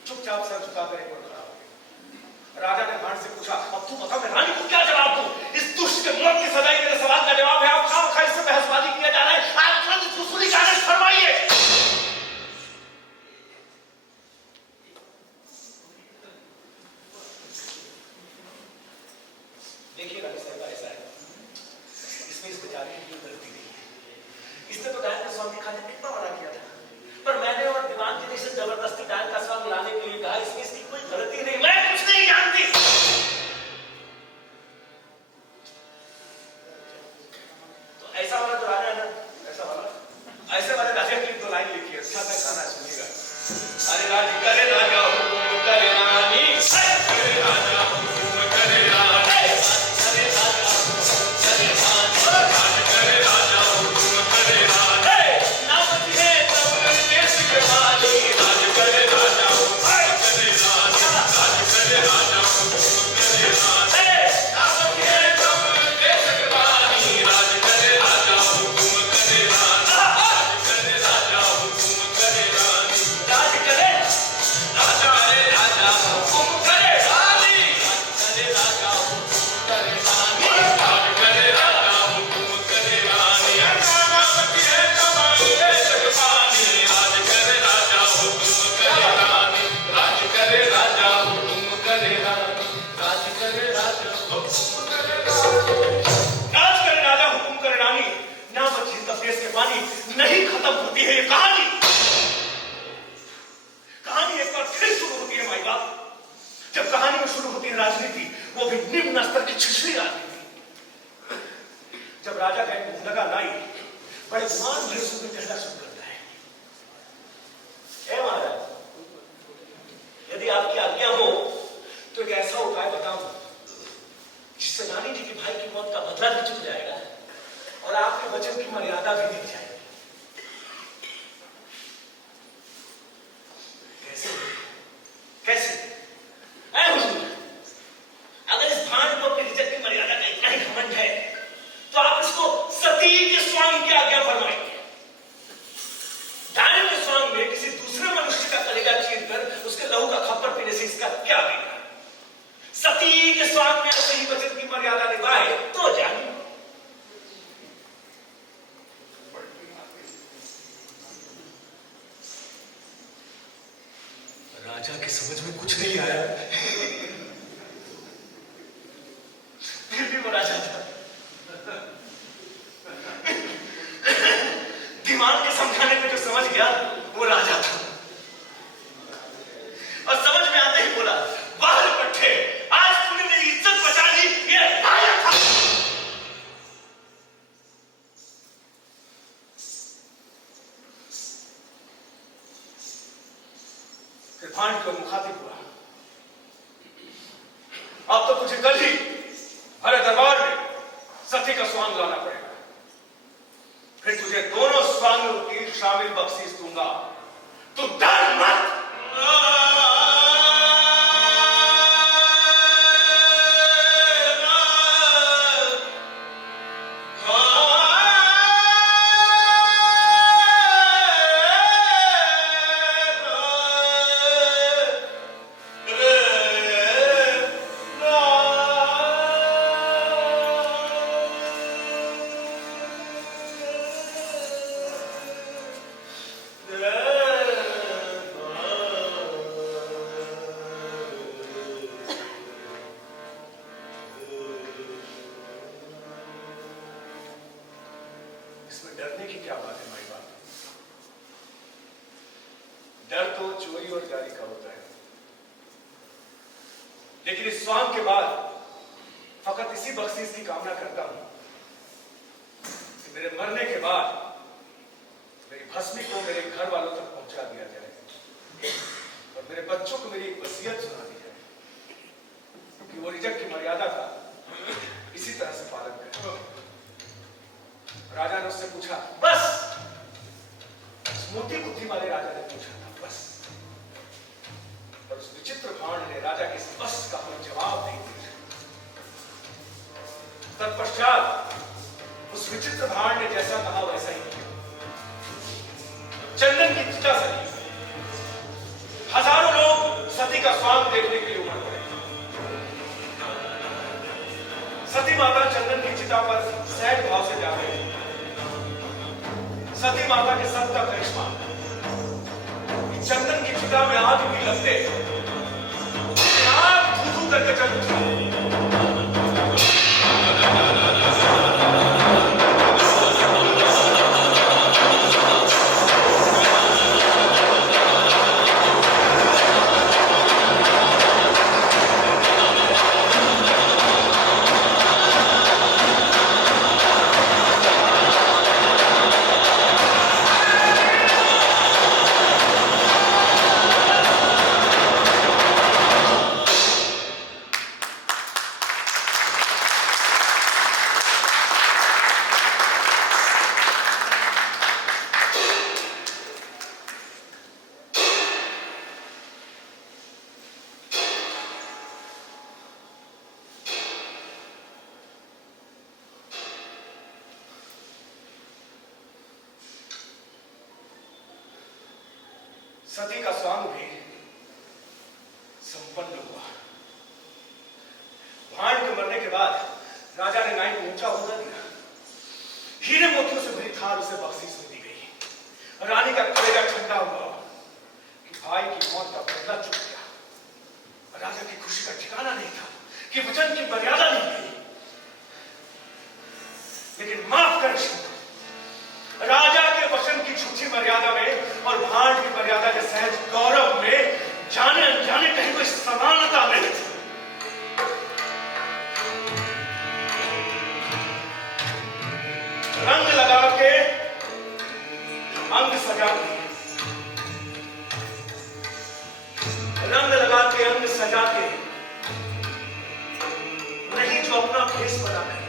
चुपचाप सर झुकाकर एक और खड़ा हो गया। राजा ने भांड से पूछा, अब तू बता मैं रानी को क्या जवाब दूं? इस दुष्ट के मौत की सजा मेरे सवाल का जवाब है, आप खामखा इससे बहसबाजी किया जा रहा है, आप तुरंत इसको सुनी कागज फरमाइए। देखिए राजा साहब ऐसा है, इसमें इस बेचारे की कोई गलती नहीं है। इसने तो डायन का स्वांग दिखाने कितना मना किया था, पर मैंने और दीवान जी ने इसे जबरदस्ती डायन का स्वांग लाने के लिए कहा, इसमें इसकी कोई गलती नहीं, मैं कुछ नहीं जानती। तो ऐसा वाला जो राजा है ना, ऐसे वाले राजा की दो लाइन लिखी है, अच्छा सा गाना सुनिएगा। अरे राज करे राजा हुकुम करे रानी, करे राजा हुकुम करे रानी, करे राजा हुकुम करे रानी, करे राजा हुकुम करे रानी, नाम है तब देश के माली, राज करे राजा हुकुम करे रानी, राज करे राजा हुकुम करे रानी, नाम है तब देश के माली, राज करे राजा हुकुम करे रानी, करे राजा हुकुम करे रानी, राज करे राजा हुकुम करे रानी, करे राजा हुकुम करे रानी, राज करे राजा हुकुम करे रानी, नाम है कमाल देश के पानी, राज करे राजा हुकुम करे रानी, राज करे राजा हुकुम करे रानी, राज करे राजा हुकुम करे रानी, राज करे राजा हुकुम करे रानी, ना बची तब देश के पानी, नहीं खत्म होती है ये कहानी। कहानी एक बार फिर शुरू होती है माई बाप। जब कहानी में शुरू होती है राजनीति, वो भी निम्न स्तर की छिछली राजनीति। जब राजा का एक लगा नाई बड़े गुमान भरे सुर में कहना शुरू करता है, ए महाराज, यदि आपकी आज्ञा हो तो एक ऐसा उपाय बताऊं जिससे रानी जी के भाई की मौत का बदला भी चुक जाएगा और आपके वचन की मर्यादा भी मिल जाएगी। के स्वांग की आज्ञा फरमाएंगे। डायन के स्वांग में किसी दूसरे मनुष्य का कलेजा चीरकर उसके लहू का खप्पर पीने से इसका क्या बिगड़ा? सती के स्वांग में ऐसे ही वचन की मर्यादा निभाए तो जानिए। राजा की समझ में कुछ नहीं आया, फिर भी वो राजा था। दिमाग के समझाने पे जो समझ गया वो राजा था, और समझ में आते ही बोला, बाहर पट्टे, आज तूने मेरी इज्जत बचा ली, ये लाया था। भांड को मुखातिब हुआ, अब तो तुझे कल ही हरे दरबार में सती का स्वांग लाना पड़ेगा, फिर तुझे दोनों स्वांगों की शामिल बख्शीश दूंगा, तू डर मत। इसमें डरने की क्या बात है माई बाप? डर तो चोरी और जारी का होता है, लेकिन इस स्वांग के बाद फकत इसी बख्शीश की कामना करता हूं कि मेरे मरने के बाद मेरी भस्मी को मेरे घर वालों तक पहुंचा दिया जाए और मेरे बच्चों को मेरी एक वसीयत सुना दी जाए कि वो रिजक की मर्यादा का इसी तरह से पालन करें। राजा ने उससे पूछा, बस मोटी बुद्धि वाले राजा ने पूछा था, बस। और उस विचित्र भांड ने राजा के इस बस का कोई जवाब नहीं दिया। तत्पश्चात उस विचित्र भांड ने जैसा कहा वैसा ही किया। चंदन की चिता सजी, हजारों लोग सती का स्वांग देखने के लिए उमड़ पड़े। सती माता चंदन की चिता पर सहज भाव से जा रही। सती माता के संत का करिश्मा, चंदन की चिता में आग भी लगते, आग धू-धू करके चल उठी। सती का स्वांग भी संपन्न हुआ। भांड के मरने के बाद राजा ने नाई को ऊंचा होता दिया। हीरे मोतियों से भरी थार उसे बख्शीश में दी गई। रानी का कलेजा ठंडा हुआ कि भाई की मौत का बदला चुक गया। राजा की खुशी का ठिकाना नहीं था कि वचन की मर्यादा नहीं गई। लेकिन माफ कर, राजा के वचन की झूठी मर्यादा में और भांड की मर्यादा के सहज गौरव में जाने अनजाने कहीं कोई समानता नहीं थी। रंग लगा के अंग सजा के, रंग लगा के अंग सजा के नहीं जो अपना भेष बना है,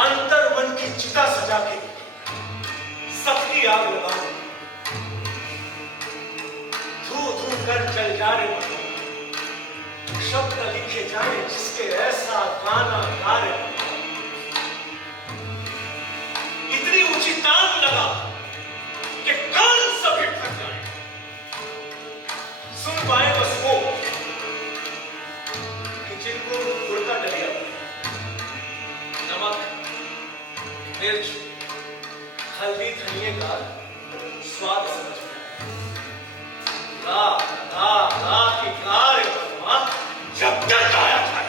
अंतर मन की चिता सजा के सबकी आग लगा, धू धू कर चल जा रे मन, शब्द लिखे जाने जिसके ऐसा गाना गा रे। ऊंची तान लगा कि कान सभी फट जाए, सुन पाए बस वो कि जिनको उड़ता डलिया नमक, मिर्च, हल्दी, धनिये का स्वाद समझ में गा गा गा की कार जब तक आया था।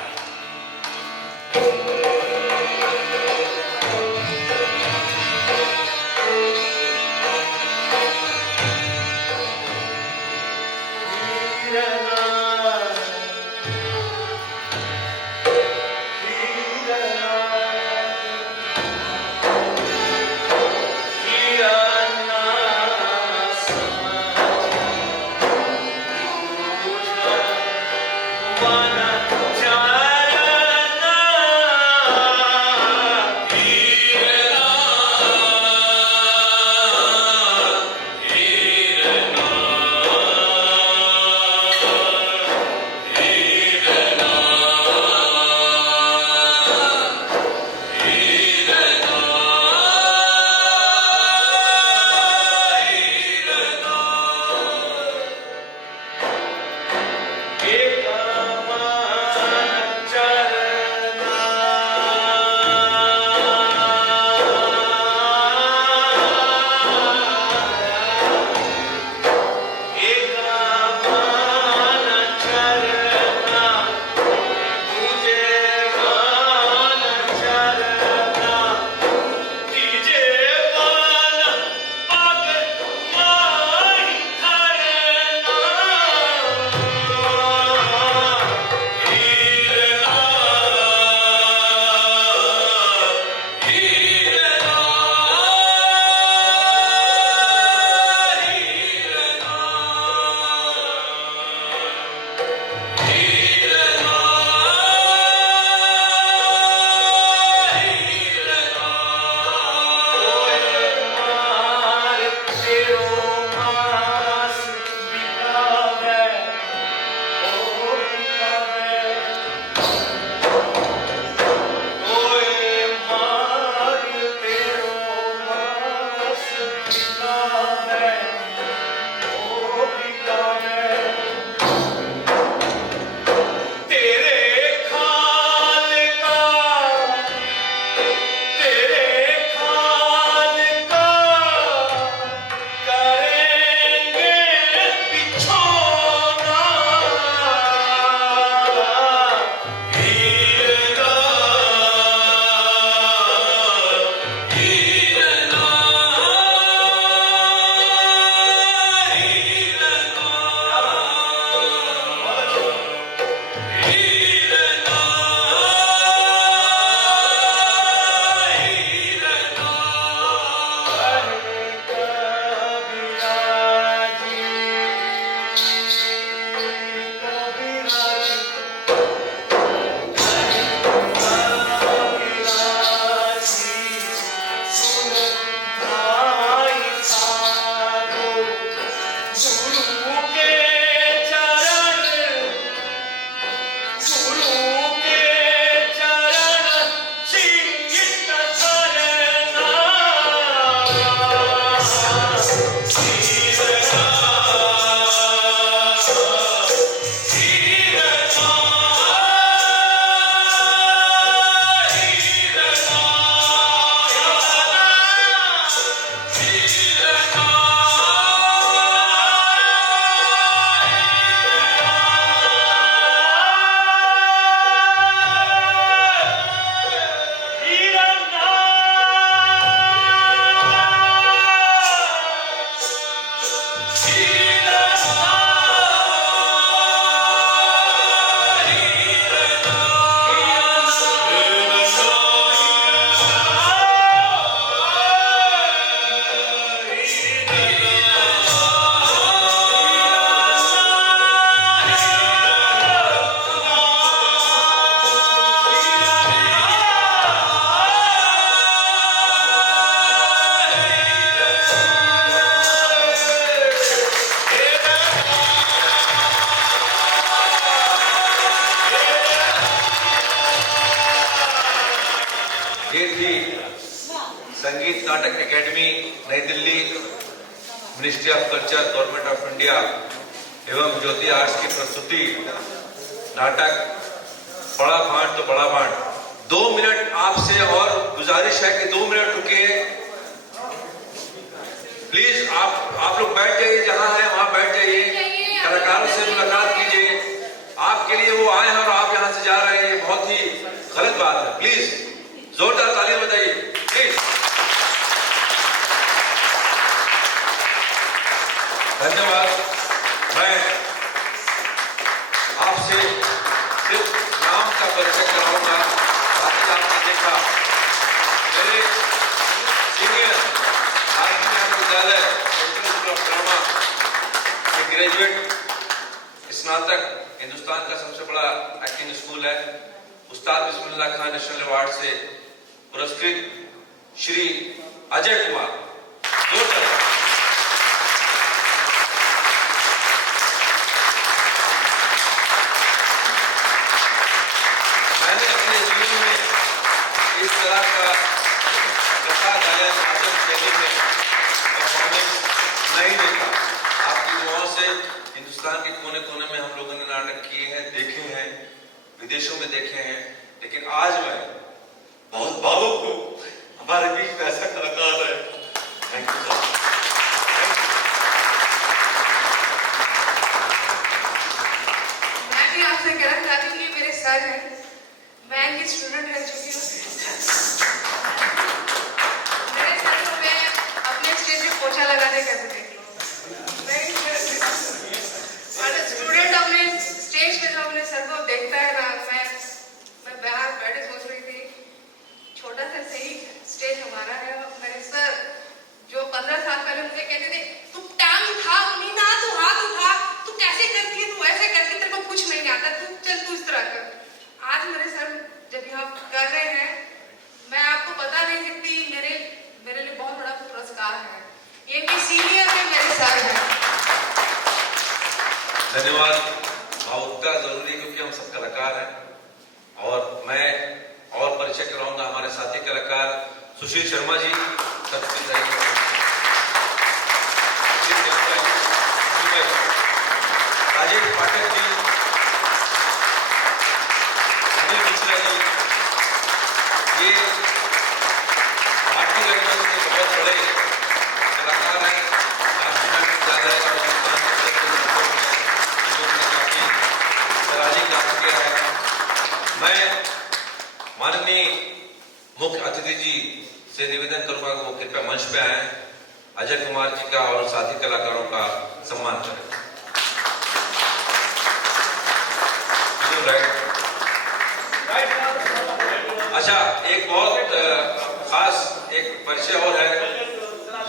संगीत नाटक एकेडमी नई Delhi, ministry of culture, government of India एवं ज्योति आर्ट्स की प्रस्तुति नाटक बड़ा भांड तो बड़ा भांड। 2 मिनट आपसे और गुजारिश है कि 2 मिनट रुकिए प्लीज। आप लोग बैठ जाइए, जहां है वहां बैठ जाइए, कलाकारों से मुलाकात कीजिए। आपके लिए वो आए हैं और आप यहां से जा रहे हैं, ये बहुत ही गलत बात है। प्लीज जोरदार तालियां बजाइए प्लीज। धन्यवाद। मैं आपसे सिर्फ नाम का परिचय कराऊंगा। बाकी आपने देखा मेरे सीनियर विद्यालय स्कूल ऑफ ड्रामा के ग्रेजुएट स्नातक, हिंदुस्तान का सबसे बड़ा एक्टिंग स्कूल है, उस्ताद बिस्मिल्लाह खान नेशनल अवार्ड से पुरस्कृत श्री अजय कुमार। मैंने अपने जीवन में इस तरह का कथा गायन नाटक शैली में परफॉर्मेंस नहीं देखा। आपकी दुआओं से हिंदुस्तान के कोने कोने में हम लोगों ने नाटक किए हैं, देखे हैं, विदेशों में देखे हैं, लेकिन आज मैं बहुत भावुक हूँ। हमारे बीच में ऐसा कलाकार है। Thank you sir. मैं भी आपसे कहना चाहती हूँ कि मेरे सर हैं, मैं इनकी स्टूडेंट रह चुकी हूँ। मेरे सर को मैं अपने स्टेज पे पोछा लगाने कैसे देख लूँ। स्टूडेंट अपने स्टेज पे जो अपने सर को देखता है ना, मैं बाहर बैठे सोच रही थी, छोटा सा सही स्टेज हमारा है। मेरे सर जो 15 साल पहले मुझे कहते थे, तू टांग उठा, मीना तू हाथ उठा, तू कैसे करती है, तू ऐसे करती है, तेरे को कुछ नहीं आता, तू चल तू इस तरह कर। आज मेरे सर जब यहाँ कर रहे हैं, मैं आपको बता नहीं सकती, मेरे लिए बहुत बड़ा पुरस्कार है। ये भी सीनियर में मेरे सर हैं। धन्यवाद। भावुकता जरूरी है क्योंकि हम सब कलाकार हैं। और मैं और परिचय कराऊंगा हमारे साथी कलाकार सुशील शर्मा जी। सबसे राजेश पाठक जी, अनिल मिश्रा जी, ये भारतीय रंगमंच के बहुत बड़े कलाकार हैं। राष्ट्रीय विद्यालय और मैं माननीय मुख्य अतिथि जी से निवेदन करूंगा कि वो कृपया मंच पे आए, अजय कुमार जी का और साथी कलाकारों का सम्मान करें। अच्छा, एक बहुत खास एक परिचय और है।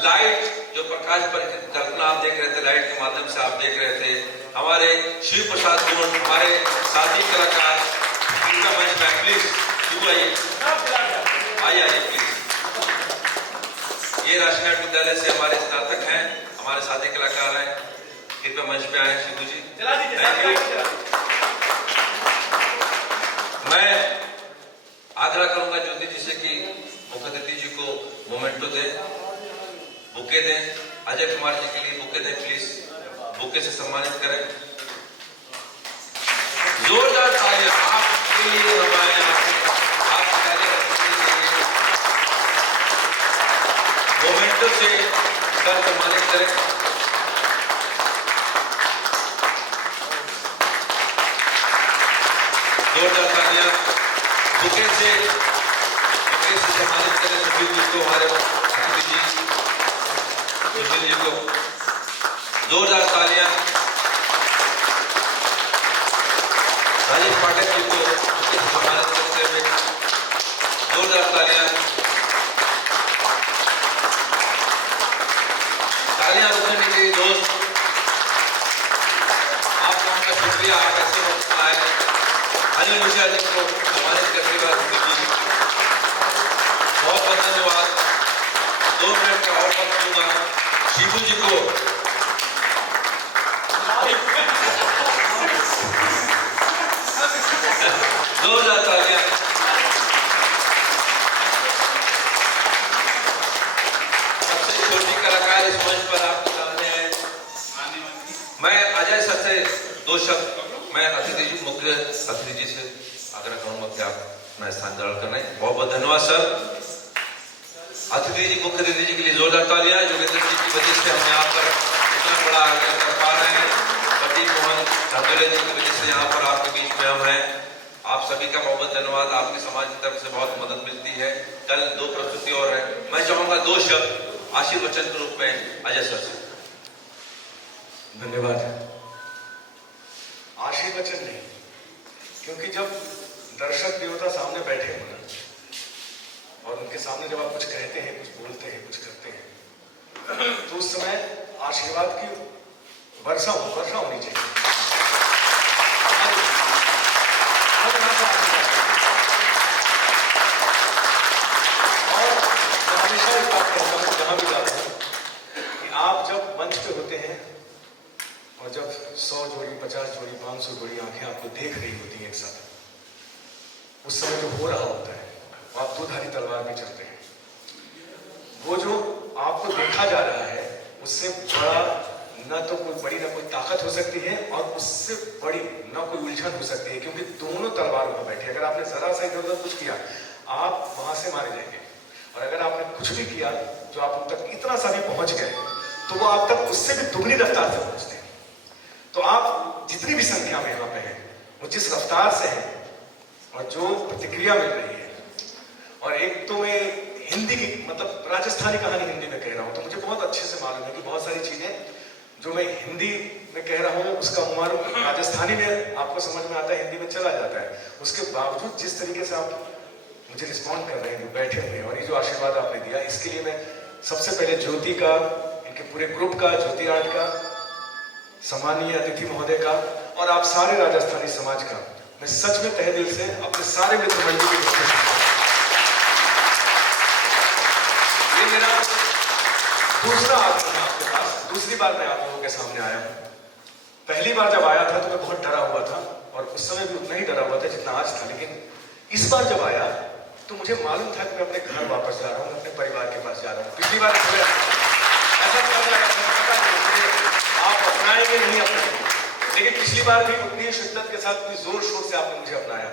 लाइट जो प्रकाश पर कल्पना आप देख रहे थे, लाइट के माध्यम से आप देख रहे थे, हमारे शिव प्रसाद गुण, हमारे साथी कलाकार, इनका मंच में प्लीज शिव आइए प्लीज। ये राष्ट्रीय नाट्य विद्यालय से हमारे स्नातक हैं, हमारे साथी कलाकार हैं, कृपया मंच पे आए शिवू जी। Thank you. मैं आग्रह करूंगा ज्योति जी से कि मुख्य अतिथि जी को मोमेंटो दें, बुके दें। अजय कुमार जी के लिए बुके दें प्लीज, बुके से सम्मानित करें। जोरदार तालियां आपके लिए हमारे आप मोमेंटो से कर सम्मानित करें। जोरदार तालियां बुके से सम्मानित करें सुशील जी को, हमारे अतिथि जी सुशील जी को। जोरदार तालियां राजेश पाठक जी को सम्मानित करते हुए। जोरदार तालियां। तालियां रुकने नहीं चाहिए दोस्त। आप लोगों का शुक्रिया, आप ऐसे वक्त आए। अनिल मिश्रा जी को सम्मानित करने के बाद बहुत बहुत धन्यवाद। 2 मिनट का और वक्त दूंगा शिवू जी को। जोरदार तालियां। दो शब्द मैं मुख्य अतिथि जी से आग्रह करूंगा कि आप अपना स्थान ग्रहण करना है। बहुत बहुत धन्यवाद सर। अतिथि जी, मुख्य अतिथि जी के लिए जोरदार तालियां। योगेंद्र जी की वजह से हम यहाँ पर इतना बड़ा आयोजन कर पा रहे हैं। प्रदीप मोहन धमदोले जी की वजह से यहाँ पर आपके बीच में हम हैं। आप सभी का बहुत बहुत धन्यवाद। आपके समाज की तरफ से बहुत मदद मिलती है। कल दो प्रस्तुति और है। मैं चाहूंगा दो शब्द आशीर्वचन के रूप में अजय सर से। धन्यवाद। आशीर्वचन नहीं, क्योंकि जब दर्शक देवता सामने बैठे हो ना, और उनके सामने जब आप कुछ कहते हैं, कुछ बोलते हैं, कुछ करते हैं, तो उस समय आशीर्वाद की वर्षा होनी चाहिए। और हमेशा इस बात कहता हूँ जहां भी जाता हूँ कि आप जब मंच पे होते हैं और जब 100 जोड़ी, 50 जोड़ी, 500 जोड़ी आंखें आपको देख रही होती हैं एक साथ, उस समय जो हो रहा होता है, आप दो-धारी तलवार में चलते हैं। वो जो आपको देखा जा रहा है, उससे बड़ा ना तो कोई बड़ी ना कोई ताकत हो सकती है, और उससे बड़ी ना कोई उलझन हो सकती है, क्योंकि दोनों तलवार वहां बैठी है। अगर आपने जरा सा इधर उधर कुछ किया, आप वहां से मारे जाएंगे, और अगर आपने कुछ भी किया जो आप उन तक इतना सा भी पहुंच गए, तो वो आप तक उससे भी दुगनी रफ्तार से पहुंचते हैं। तो आप जितनी भी संख्या में यहाँ पे हैं, वो जिस रफ्तार से हैं और जो प्रतिक्रिया मिल रही है, और एक तो मैं हिंदी की मतलब राजस्थानी कहानी हिंदी में कह रहा हूं, तो मुझे बहुत अच्छे से मालूम है कि बहुत सारी चीजें जो मैं हिंदी में कह रहा हूं उसका उम्र राजस्थानी में आपको समझ में आता है, हिंदी में चला जाता है। उसके बावजूद जिस तरीके से आप मुझे रिस्पॉन्ड कर रहे हैं, बैठे हुए हैं, और ये जो आशीर्वाद आपने दिया, इसके लिए मैं सबसे पहले ज्योति का, इनके पूरे ग्रुप का, ज्योति आर्ट का, सम्मानीय अतिथि महोदय का, और आप सारे राजस्थानी समाज का मैं सच में तहे दिल से अपने सारे मित्र मंडली की ये मेरा दूसरा आगमन है आपके पास। दूसरी बार मैं आप लोगों के सामने आया हूं। पहली बार जब आया था तो मैं बहुत डरा हुआ था, और उस समय भी उतना ही डरा हुआ था जितना आज था, लेकिन इस बार जब आया तो मुझे मालूम था कि मैं अपने घर वापस जा रहा हूँ, अपने परिवार के पास जा रहा हूँ। पिछली बार ऐसा चल रहा था, आप अपनाएंगे नहीं अपनाएंगे, लेकिन पिछली बार भी उतनी शिद्दत के साथ, उतनी जोर शोर से आपने मुझे अपनाया।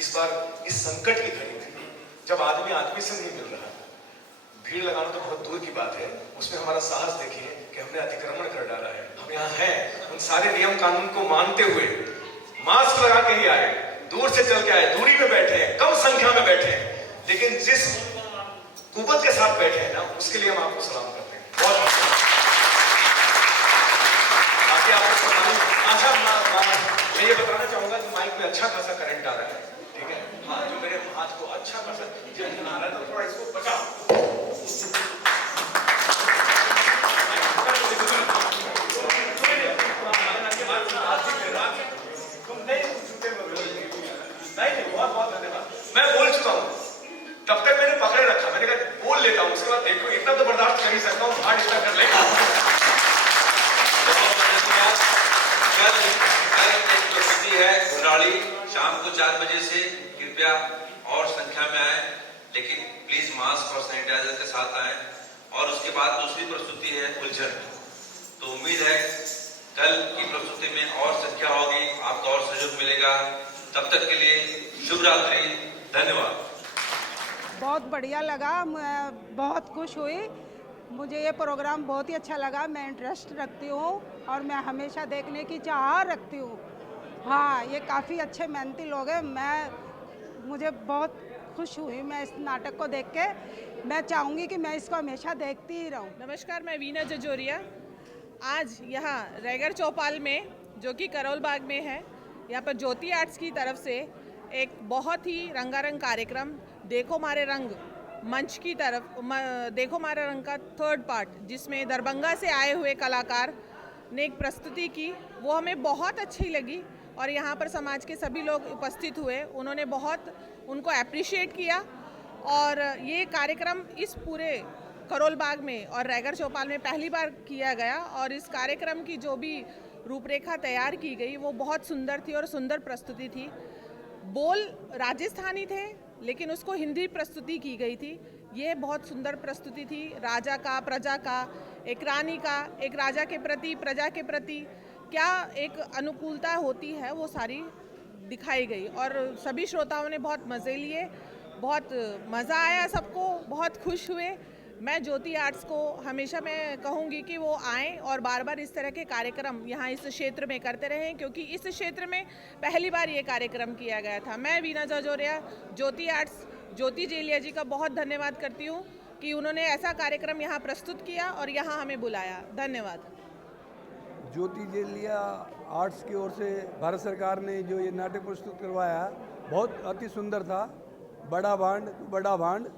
इस बार इस संकट की घड़ी में जब आदमी आदमी से नहीं मिल रहा, भीड़ लगाना तो बहुत दूर की बात है, उसमें हमारा साहस देखिए कि हमने अतिक्रमण कर डाला है। हम यहाँ हैं, उन सारे नियम कानून को मानते हुए मास्क लगा के ही आए, दूर से चल के आए, दूरी में बैठे हैं, कम संख्या में बैठे हैं, लेकिन जिस कुवत के साथ बैठे हैं ना, उसके लिए हम आपको सलाम करते हैं। बहुत बाकी आपको अच्छा, मैं ये बताना चाहूंगा कि माइक में अच्छा खासा करंट आ रहा है, ठीक है? हाँ, जो मेरे हाथ को अच्छा खासा जलन आ रहा है, तो थोड़ा इसको बचाओ। बहुत धन्यवाद। मैं बोल चुका हूं, तब तक मैंने पकड़े रखा, मैंने कहा बोल लेता हूं, उसके बाद देखो इतना तो बर्दाश्त कर ही सकता हूं, हार्ड स्टार्ट कर लेगा। है घुराड़ी शाम को 4 बजे से, कृपया और संख्या में आए, लेकिन प्लीज मास्क और सैनिटाइजर के साथ आए। और उसके बाद दूसरी प्रस्तुति है उलझन। तो उम्मीद है कल की प्रस्तुति में और संख्या होगी, आपका और सहयोग मिलेगा। तब तक के लिए शुभ रात्रि, धन्यवाद। बहुत बढ़िया लगा, मैं बहुत खुश हुई, मुझे ये प्रोग्राम बहुत ही अच्छा लगा। मैं इंटरेस्ट रखती हूँ और मैं हमेशा देखने की चाह रखती हूँ। हाँ, ये काफ़ी अच्छे मेहनती लोग हैं। मुझे बहुत खुश हुई मैं इस नाटक को देख के। मैं चाहूँगी कि मैं इसको हमेशा देखती ही रहूँ। नमस्कार, मैं वीना जजोरिया। आज यहाँ रैगर चौपाल में, जो कि करोल बाग में है, यहाँ पर ज्योति आर्ट्स की तरफ से एक बहुत ही रंगारंग कार्यक्रम देखो मारे रंग मंच की तरफ, देखो मारे रंग का 3rd पार्ट, जिसमें दरभंगा से आए हुए कलाकार ने एक प्रस्तुति की, वो हमें बहुत अच्छी लगी। और यहाँ पर समाज के सभी लोग उपस्थित हुए, उन्होंने बहुत उनको अप्रिशिएट किया। और ये कार्यक्रम इस पूरे करोल बाग में और रैगर चौपाल में पहली बार किया गया। और इस कार्यक्रम की जो भी रूपरेखा तैयार की गई, वो बहुत सुंदर थी और सुंदर प्रस्तुति थी। बोल राजस्थानी थे, लेकिन उसको हिंदी प्रस्तुति की गई थी। ये बहुत सुंदर प्रस्तुति थी। राजा का, प्रजा का, एक रानी का, एक राजा के प्रति, प्रजा के प्रति, क्या एक अनुकूलता होती है वो सारी दिखाई गई और सभी श्रोताओं ने बहुत मज़े लिए, बहुत मज़ा आया, सबको बहुत खुश हुए। मैं ज्योति आर्ट्स को हमेशा मैं कहूँगी कि वो आएँ और बार बार इस तरह के कार्यक्रम यहाँ इस क्षेत्र में करते रहें, क्योंकि इस क्षेत्र में पहली बार ये कार्यक्रम किया गया था। मैं वीना जाजोरिया ज्योति आर्ट्स ज्योति जेलिया जी का बहुत धन्यवाद करती हूँ कि उन्होंने ऐसा कार्यक्रम यहाँ प्रस्तुत किया और यहाँ हमें बुलाया। धन्यवाद। ज्योति जेलिया आर्ट्स की ओर से भारत सरकार ने जो ये नाटक प्रस्तुत करवाया बहुत अति सुंदर था। बड़ा भांड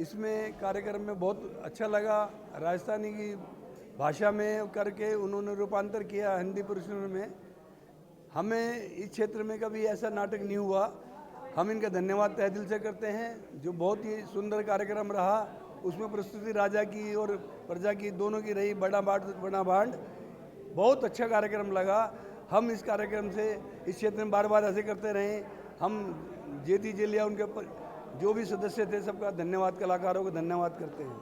इसमें कार्यक्रम में बहुत अच्छा लगा। राजस्थानी की भाषा में करके उन्होंने रूपांतर किया हिंदी प्रश्न में। हमें इस क्षेत्र में कभी ऐसा नाटक नहीं हुआ। हम इनका धन्यवाद तहे दिल से करते हैं। जो बहुत ही सुंदर कार्यक्रम रहा, उसमें प्रस्तुति राजा की और प्रजा की दोनों की रही। बड़ा भांड बहुत अच्छा कार्यक्रम लगा। हम इस कार्यक्रम से इस क्षेत्र में बार बार ऐसे करते रहें। हम ज्योति जेलिया उनके जो भी सदस्य थे सबका धन्यवाद, कलाकारों को धन्यवाद करते हैं।